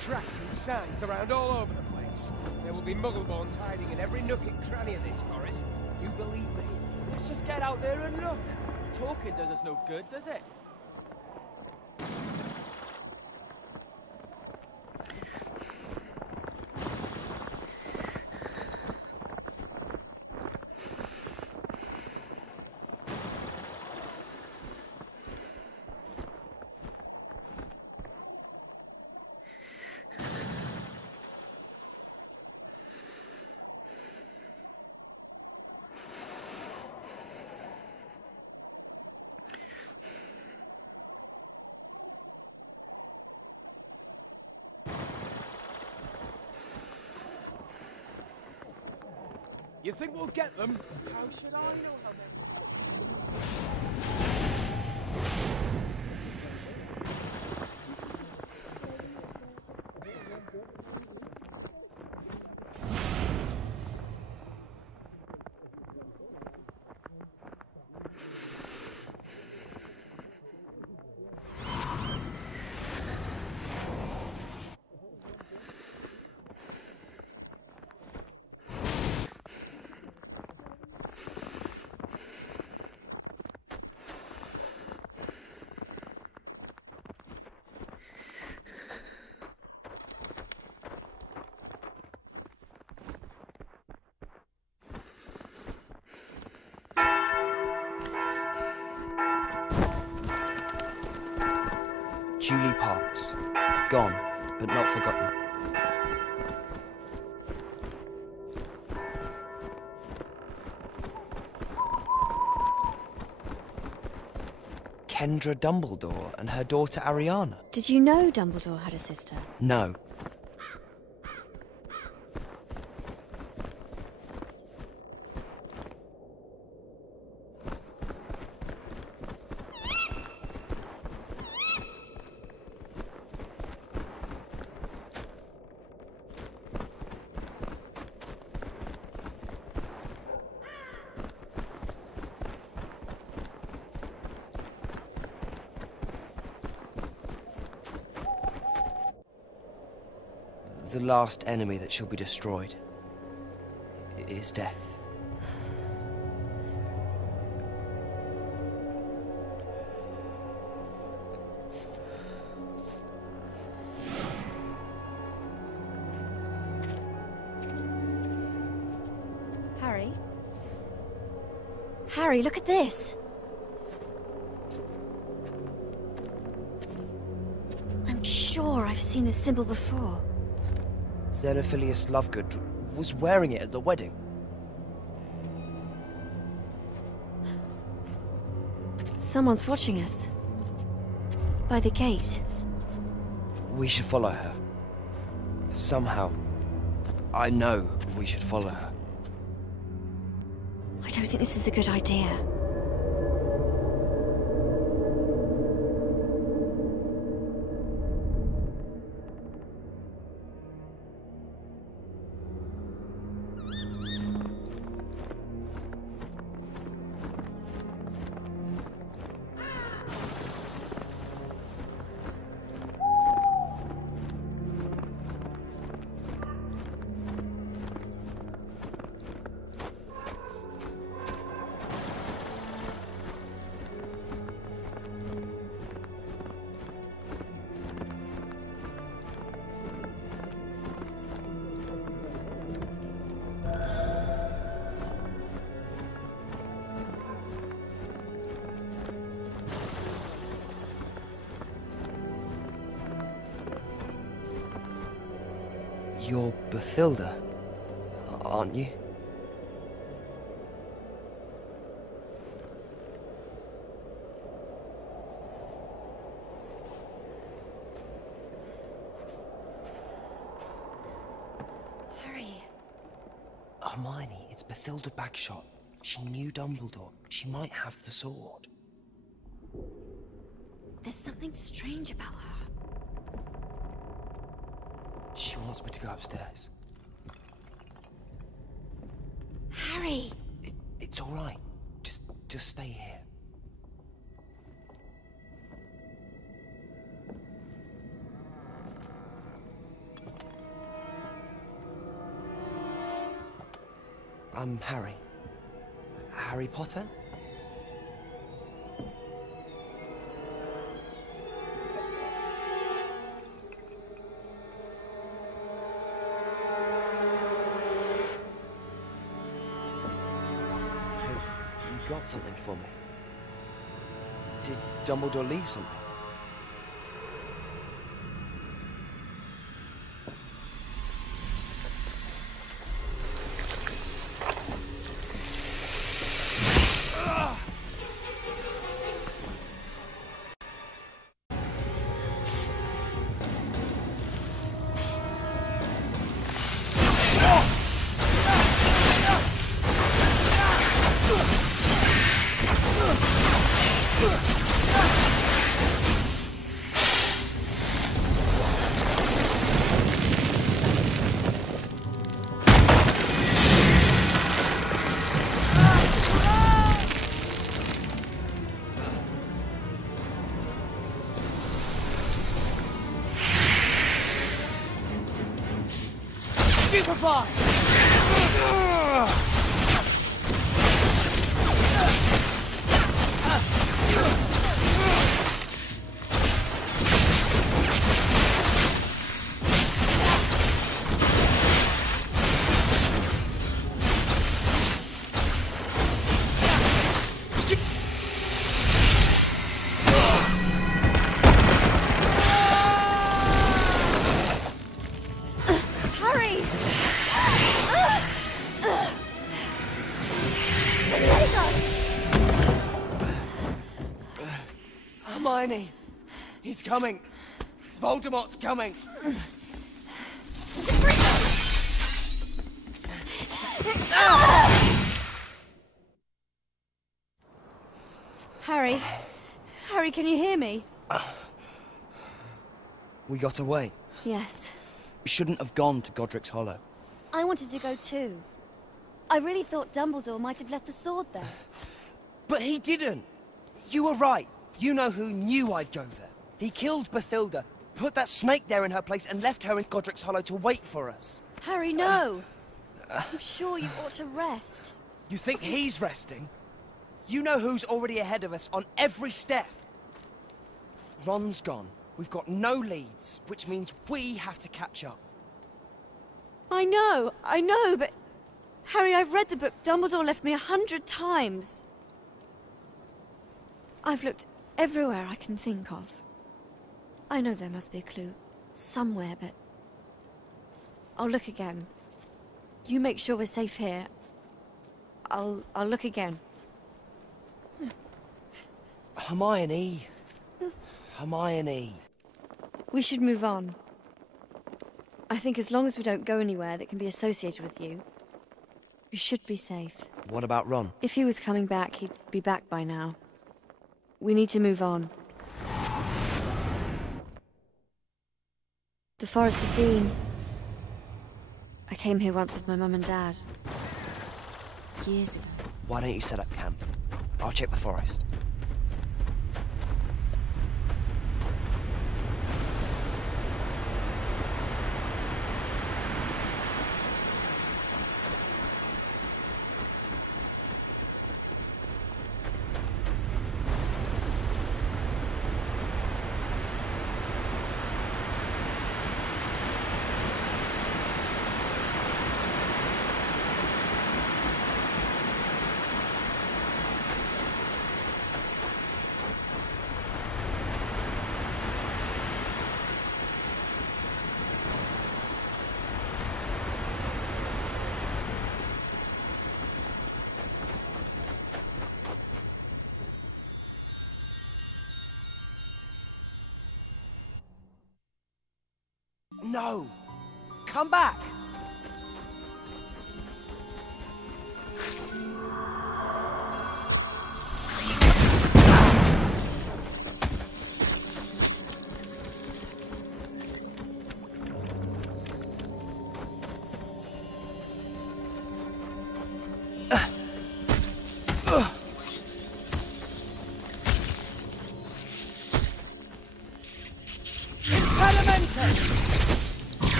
Tracks and signs around all over the place. There will be Muggleborns hiding in every nook and cranny of this forest. You believe me? Let's just get out there and look. Talking does us no good, does it? You think we'll get them? How should I know how many? Julie Parks. Gone, but not forgotten. Kendra Dumbledore and her daughter Ariana. Did you know Dumbledore had a sister? No. The last enemy that shall be destroyed is death. Harry? Harry, look at this! I'm sure I've seen this symbol before. Xenophilius Lovegood was wearing it at the wedding. Someone's watching us. By the gate. We should follow her. Somehow. I know we should follow her. I don't think this is a good idea. You're Bathilda, aren't you? Harry. Hermione, it's Bathilda Bagshot. She knew Dumbledore. She might have the sword. There's something strange about her. She wants me to go upstairs. Harry! It's all right. Just stay here. I'm Harry. Harry Potter? Got something for me? Did Dumbledore leave something? Stupefy! Harry! Hermione! He's coming! Voldemort's coming! Harry? Harry, can you hear me? We got away. Yes. We shouldn't have gone to Godric's Hollow. I wanted to go too. I really thought Dumbledore might have left the sword there. But he didn't! You were right. You know who knew I'd go there. He killed Bathilda, put that snake there in her place, and left her in Godric's Hollow to wait for us. Harry, no! I'm sure you ought to rest. You think he's resting? You know who's already ahead of us on every step. Ron's gone. We've got no leads, which means we have to catch up. I know, but... Harry, I've read the book Dumbledore left me 100 times. I've looked everywhere I can think of. I know there must be a clue somewhere, but... I'll look again. You make sure we're safe here. I'll look again. Hermione. Hermione. We should move on. I think as long as we don't go anywhere that can be associated with you, we should be safe. What about Ron? If he was coming back, he'd be back by now. We need to move on. The Forest of Dean. I came here once with my mum and dad. Years ago. Why don't you set up camp? I'll check the forest. No! Come back!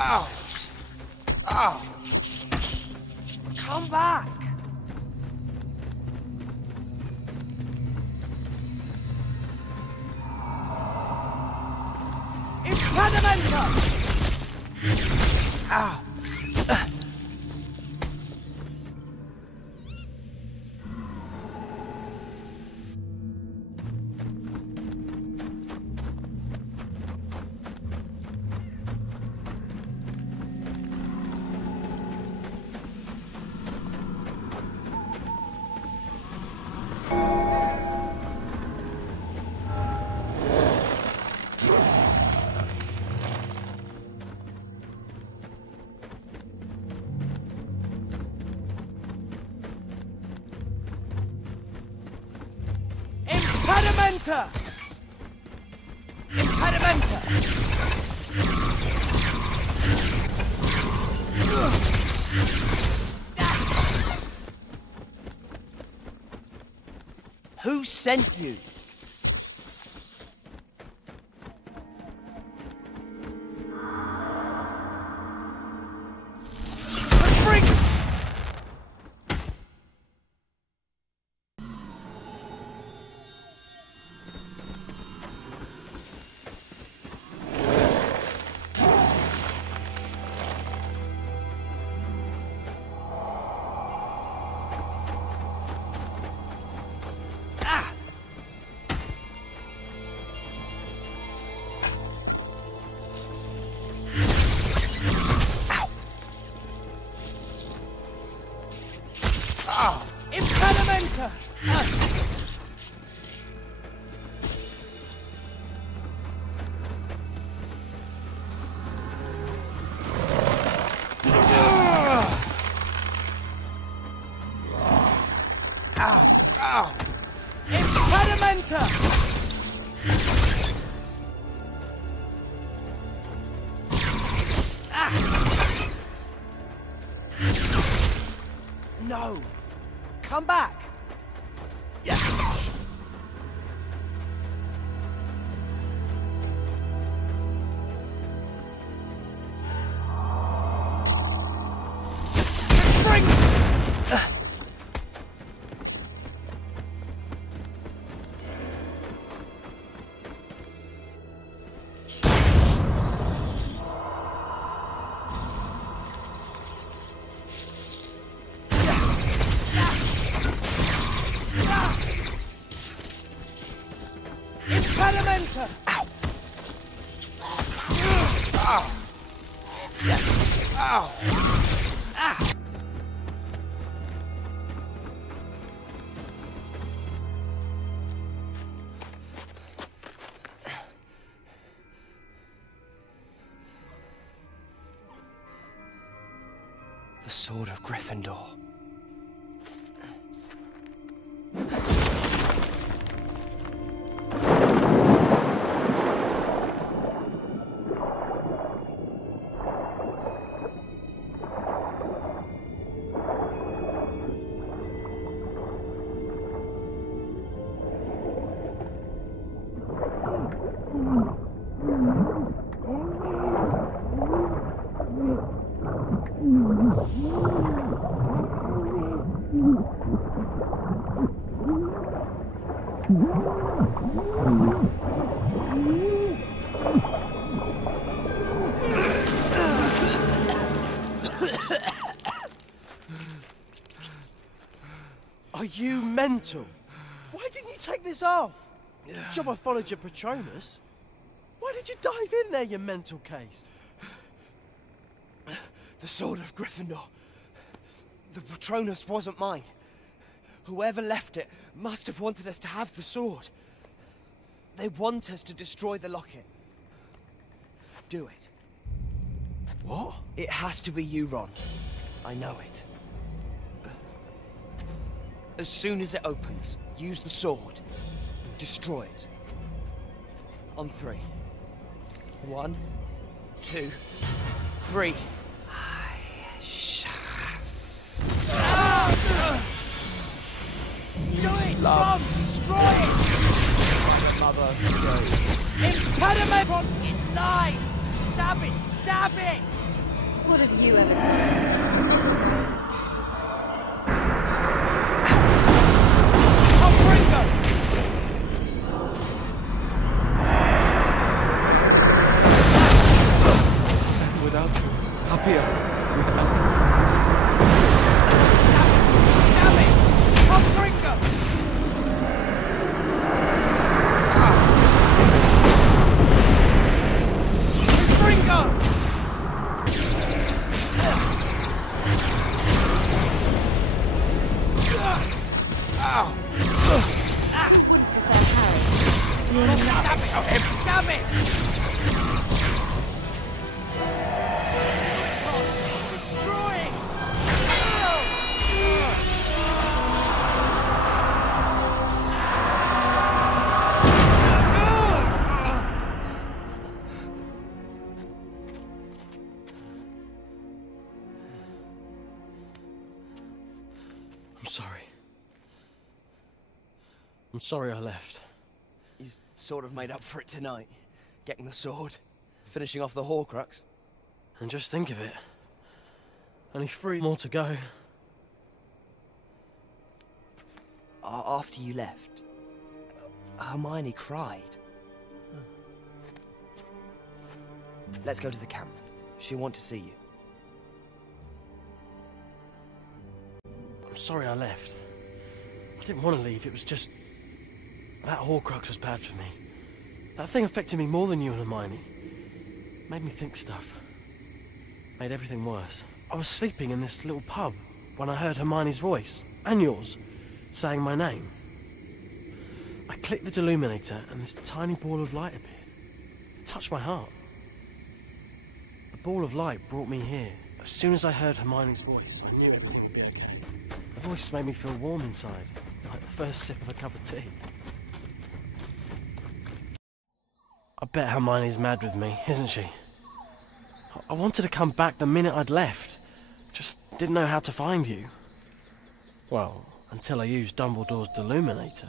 Ow! Ow! Come back! Impedimenta! Ow! Impedimenta! Impedimenta! Who sent you? Impedimenta! Impedimenta! No! Come back! Yeah. Bring! Impedimenta! Ow! Ow! Yes! Ow! Ah! The Sword of Gryffindor. Are you mental? Why didn't you take this off? It's a job I followed your Patronus. Why did you dive in there, you mental case? The Sword of Gryffindor. The Patronus wasn't mine. Whoever left it must have wanted us to have the sword. They want us to destroy the locket. Do it. What? It has to be you, Ron. I know it. As soon as it opens, use the sword. Destroy it. On 3. 1, 2, 3. Do it, Ron! Destroy it! Mother, Impediment! Ron, it lies! Stab it! Stab it! What have you ever done? Without you. Happier without you. Stab it! Confringo! Confringo! Stab it! Stab it! sorry. I'm sorry I left. You sort of made up for it tonight. Getting the sword, finishing off the Horcrux. And just think of it. Only 3 more to go. After you left, Hermione cried. Let's go to the camp. She'll want to see you. I'm sorry I left. I didn't want to leave, it was just... That Horcrux was bad for me. That thing affected me more than you and Hermione. Made me think stuff. Made everything worse. I was sleeping in this little pub when I heard Hermione's voice, and yours, saying my name. I clicked the deluminator and this tiny ball of light appeared. It touched my heart. The ball of light brought me here. As soon as I heard Hermione's voice, I knew everything would be okay. The voice made me feel warm inside, like the first sip of a cup of tea. I bet Hermione's mad with me, isn't she? I wanted to come back the minute I'd left. Just didn't know how to find you. Well, until I used Dumbledore's deluminator.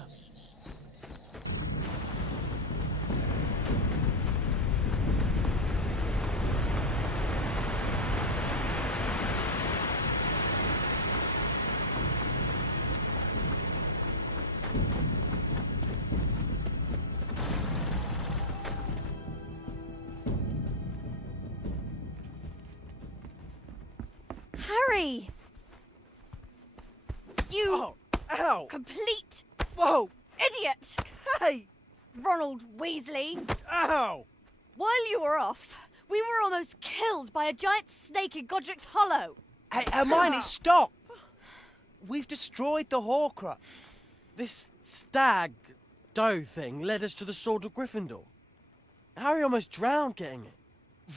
Harry! You... Oh, ow! Complete... Whoa! Idiot! Hey! Ronald Weasley! Ow! While you were off, we were almost killed by a giant snake in Godric's Hollow. Hey, Hermione, stop! We've destroyed the Horcrux. This stag doe thing led us to the Sword of Gryffindor. Harry almost drowned getting it.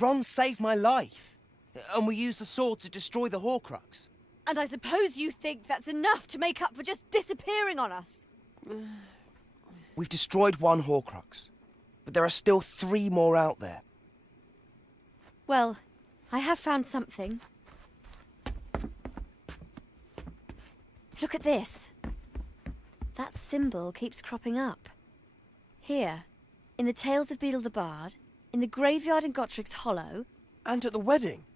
Ron saved my life. And we used the sword to destroy the Horcrux. And I suppose you think that's enough to make up for just disappearing on us? We've destroyed one Horcrux, but there are still 3 more out there. Well, I have found something. Look at this. That symbol keeps cropping up. Here, in the Tales of Beedle the Bard, in the graveyard in Godric's Hollow... And at the wedding.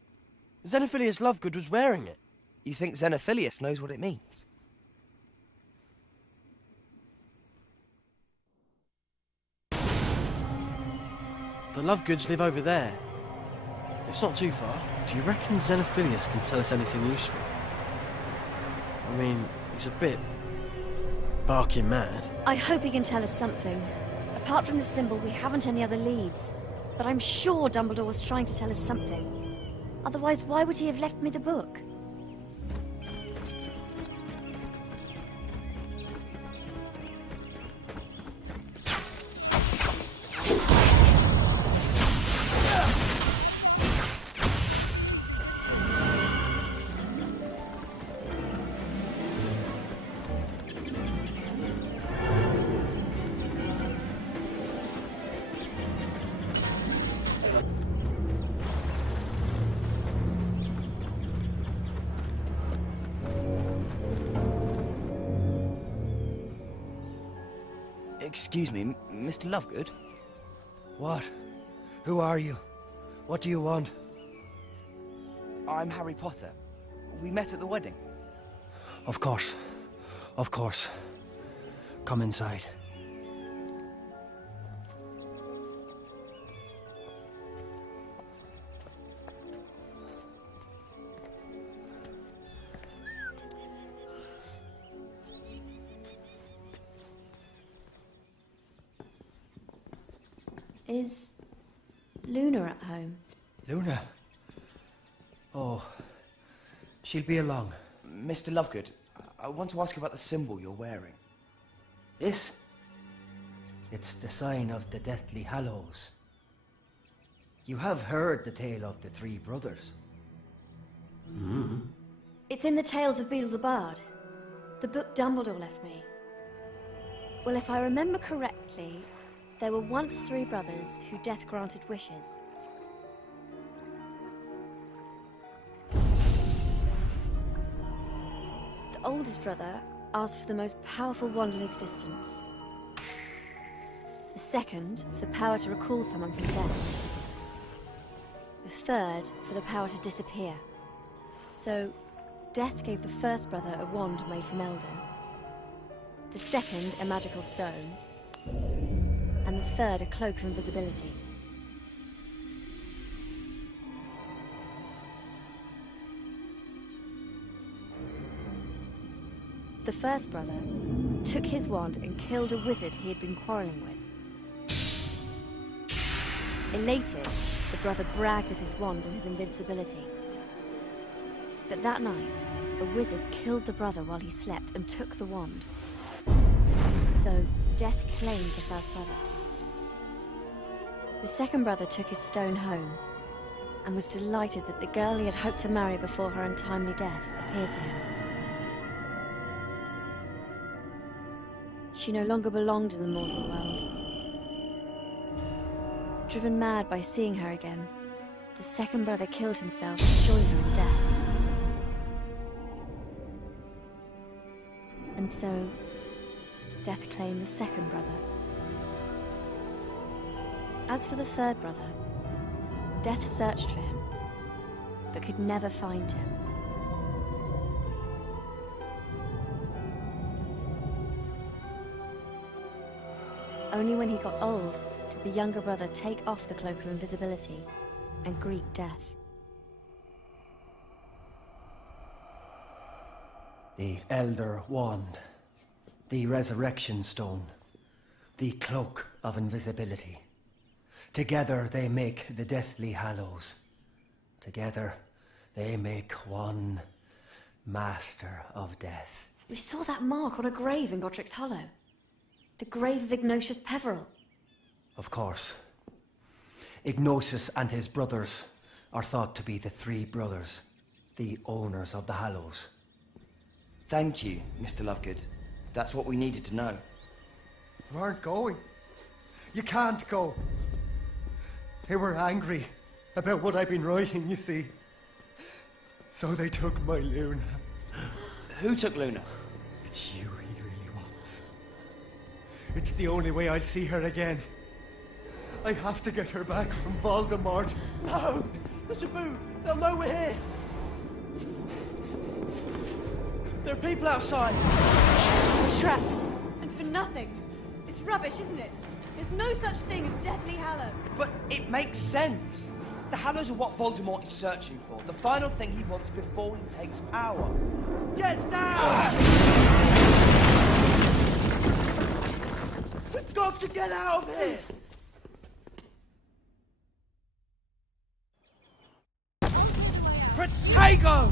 Xenophilius Lovegood was wearing it. You think Xenophilius knows what it means? The Lovegoods live over there. It's not too far. Do you reckon Xenophilius can tell us anything useful? I mean, he's a bit... barking mad. I hope he can tell us something. Apart from the symbol, we haven't any other leads. But I'm sure Dumbledore was trying to tell us something. Otherwise, why would he have left me the book? Excuse me, Mr. Lovegood? What? Who are you? What do you want? I'm Harry Potter. We met at the wedding. Of course. Of course. Come inside. Is Luna at home? Luna? Oh, she'll be along. Mr. Lovegood, I want to ask you about the symbol you're wearing. This? It's the sign of the Deathly Hallows. You have heard the tale of the 3 brothers. It's in the Tales of Beedle the Bard. The book Dumbledore left me. Well, if I remember correctly, there were once 3 brothers who death granted wishes. The oldest brother asked for the most powerful wand in existence. The second for the power to recall someone from death. The third for the power to disappear. So, Death gave the first brother a wand made from elder, the second a magical stone, and the third a cloak of invisibility. The first brother took his wand and killed a wizard he had been quarrelling with. Elated, the brother bragged of his wand and his invincibility. But that night, a wizard killed the brother while he slept and took the wand. So, Death claimed the first brother. The second brother took his stone home and was delighted that the girl he had hoped to marry before her untimely death appeared to him. She no longer belonged in the mortal world. Driven mad by seeing her again, the second brother killed himself to join her in death. And so, Death claimed the second brother. As for the third brother, Death searched for him, but could never find him. Only when he got old did the younger brother take off the cloak of invisibility and greet Death. The Elder Wand, the Resurrection Stone, the Cloak of Invisibility. Together they make the Deathly Hallows. Together they make one Master of Death. We saw that mark on a grave in Godric's Hollow. The grave of Ignatius Peveril. Of course. Ignatius and his brothers are thought to be the three brothers, the owners of the Hallows. Thank you, Mr. Lovegood. That's what we needed to know. You aren't going. You can't go. They were angry about what I've been writing, you see. So they took my Luna. Who took Luna? It's you he really wants. It's the only way I'll see her again. I have to get her back from Voldemort. No! The taboo! They'll know we're here! There are people outside. We're trapped. And for nothing. It's rubbish, isn't it? There's no such thing as Deathly Hallows. But it makes sense. The Hallows are what Voldemort is searching for. The final thing he wants before he takes power. Get down! We've got to get out of here! Protego!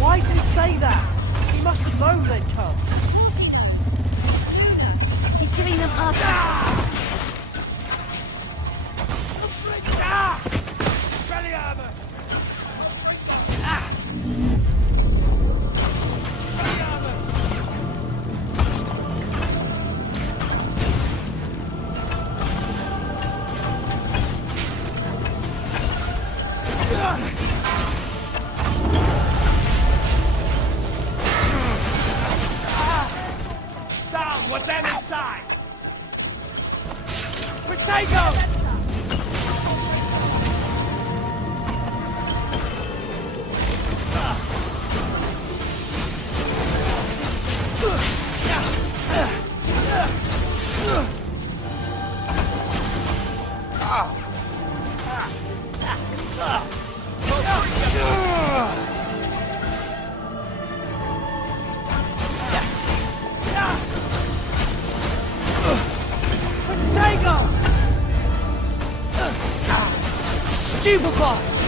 Why did he say that? He must have known they'd come. He's giving them us. Down with them inside! Protego! Stupefy!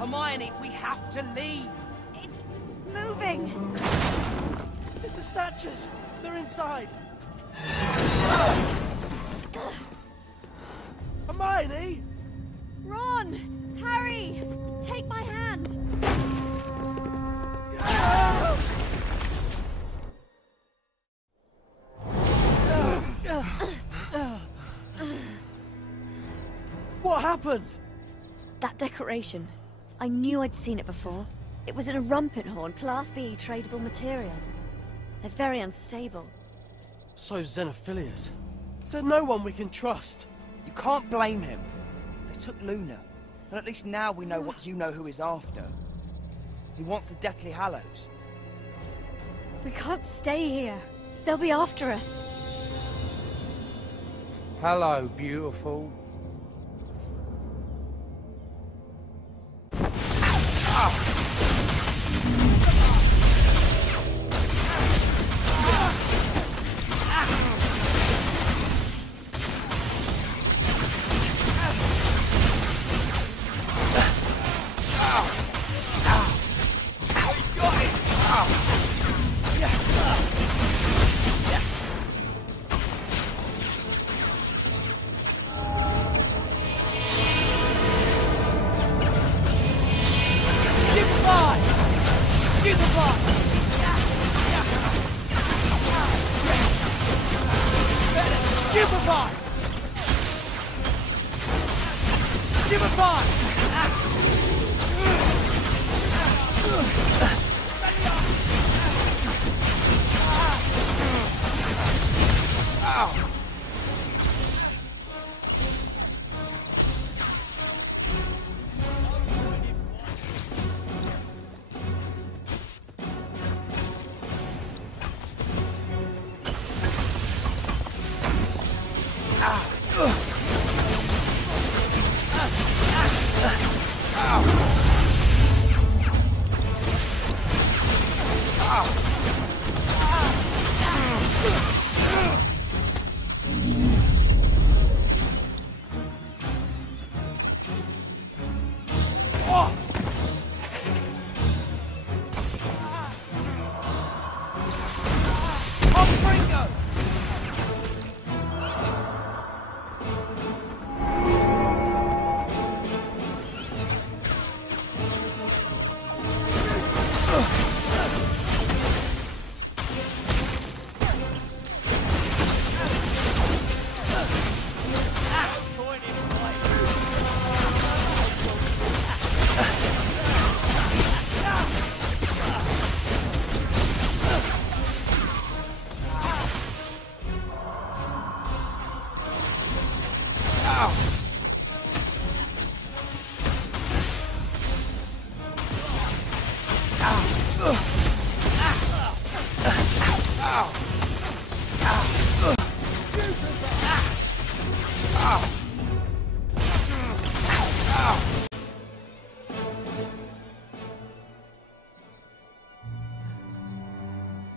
Hermione, we have to leave. It's moving. It's the snatchers. They're inside. Hermione! Ron! Harry! Take my hand! What happened? That decoration. I knew I'd seen it before. It was in a rumpet horn, Class B tradable material. They're very unstable. So Xenophilius. Is there no one we can trust? You can't blame him. They took Luna. And at least now we know what you know who is after. He wants the Deathly Hallows. We can't stay here. They'll be after us. Hello, beautiful.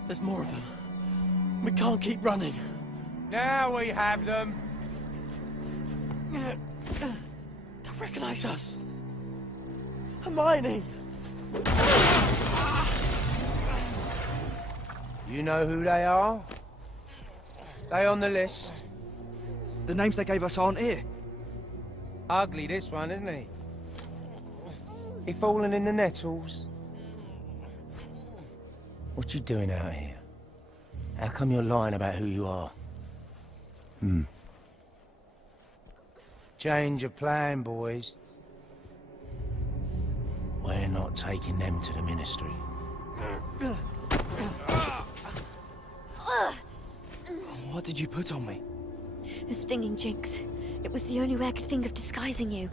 There's more of them. We can't keep running. Now we have them. They'll recognize us. Hermione! You know who they are? They on the list. The names they gave us aren't here. Ugly, this one, isn't he? He fallen in the nettles. What you doing out here? How come you're lying about who you are? Change of plan, boys. We're not taking them to the Ministry. What did you put on me? A stinging jinx. It was the only way I could think of disguising you.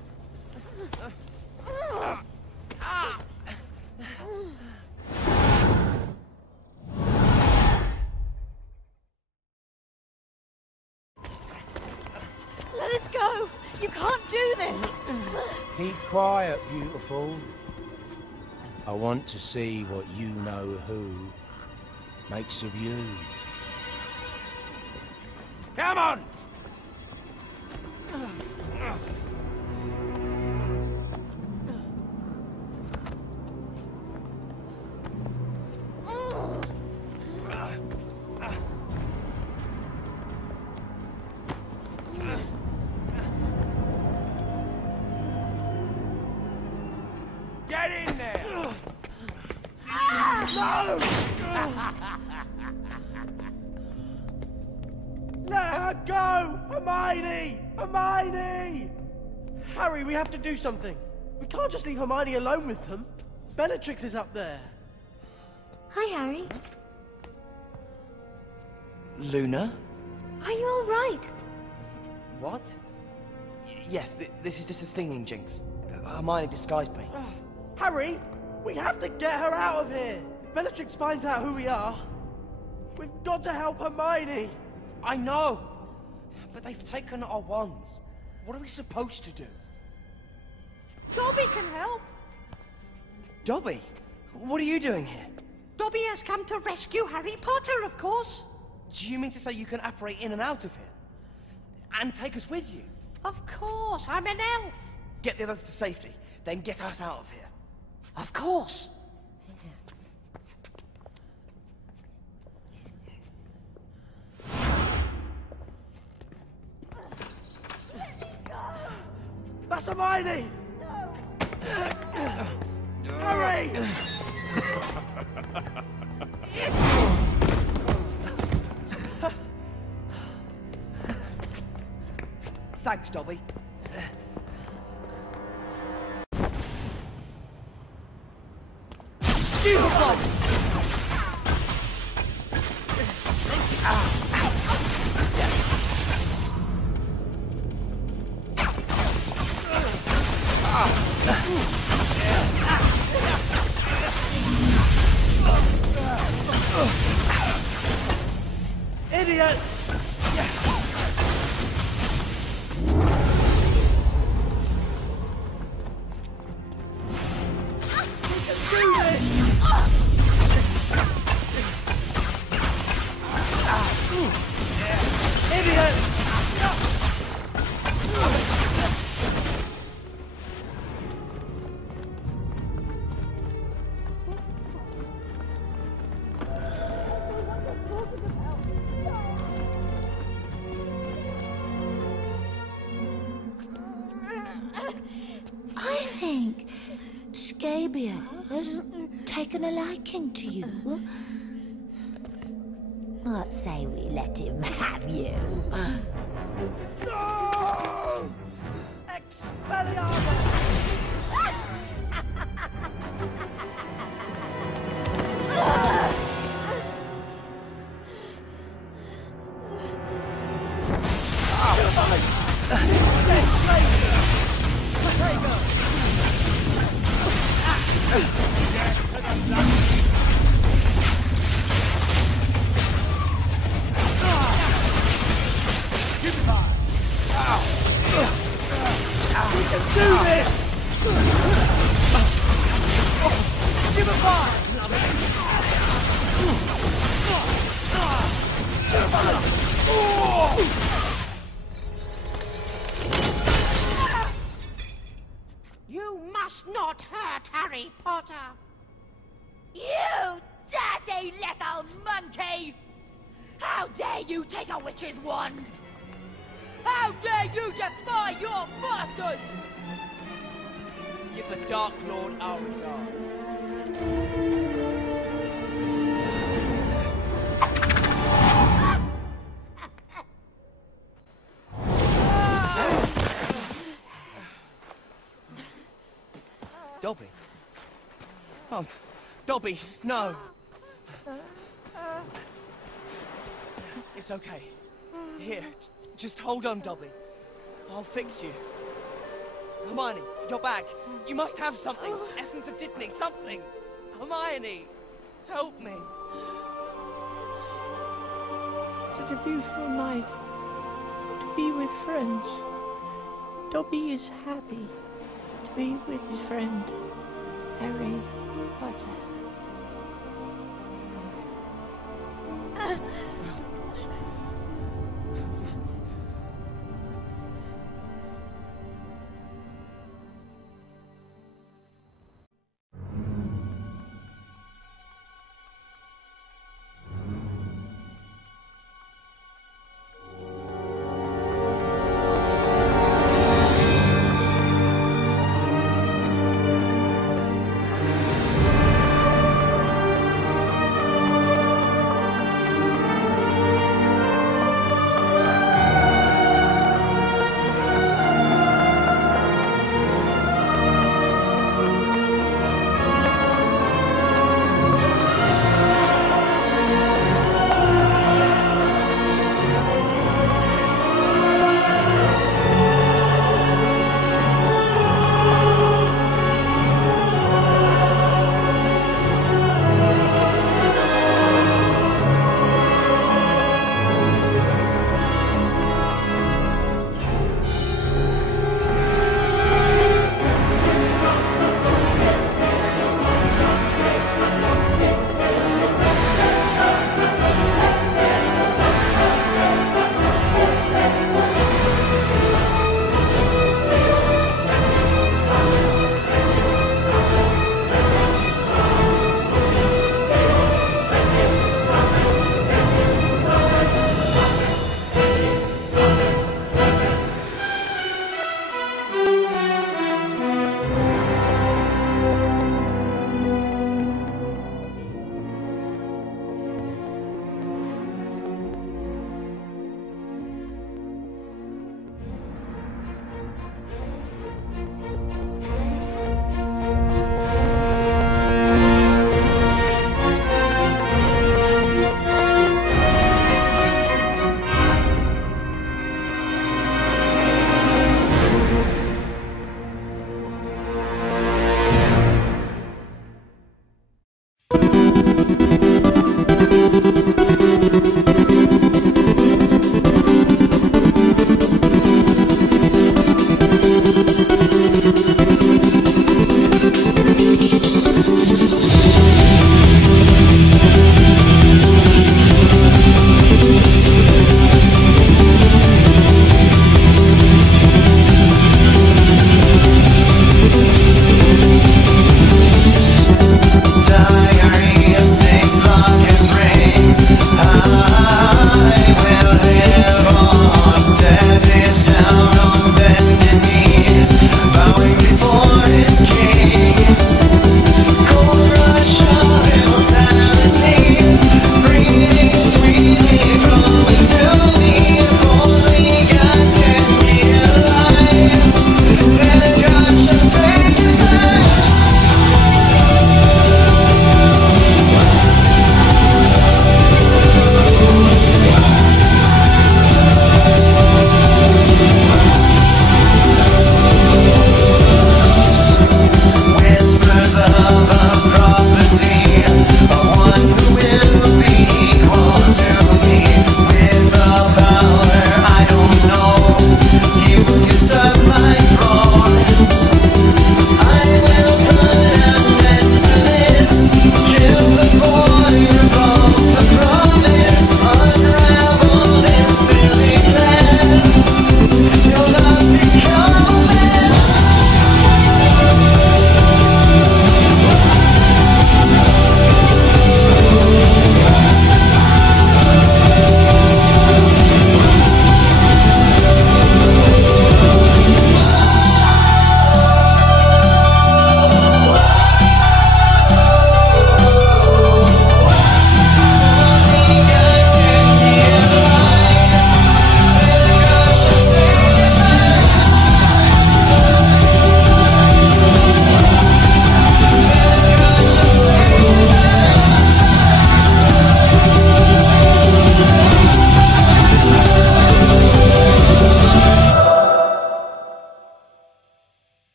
Let us go! You can't do this! Keep quiet, beautiful. I want to see what you know who makes of you. Come on! Get in there! No! Let her go! Hermione! Hermione! Harry, we have to do something. We can't just leave Hermione alone with them. Bellatrix is up there. Hi, Harry. Luna? Are you all right? What? Yes, this is just a stinging jinx. Hermione disguised me. Harry, we have to get her out of here. If Bellatrix finds out who we are, we've got to help Hermione. I know, but they've taken our wands. What are we supposed to do? Dobby can help. Dobby? What are you doing here? Dobby has come to rescue Harry Potter, of course. Do you mean to say you can apparate in and out of here? And take us with you? Of course, I'm an elf. Get the others to safety, then get us out of here. Of course. That's Hermione! Harry! Thanks, Dobby. Stupefy! Idiot! I think Scabia has taken a liking to you. What say we let him have you? No! Expelliarmus! You must not hurt Harry Potter. You dirty little monkey! How dare you take a witch's wand? How dare you defy your masters! Give the Dark Lord our regards. Dobby? Oh, Dobby, no! It's okay. Here, just hold on, Dobby. I'll fix you. Hermione, your bag. You must have something. Essence of dittany, something. Hermione, help me. Such a beautiful night to be with friends. Dobby is happy to be with his friend, Harry Potter.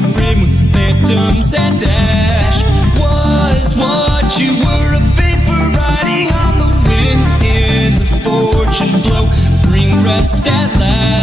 the frame with phantoms and dash. Was what you were, a vapor riding on the wind. Winds of fortune blow, bring rest at last.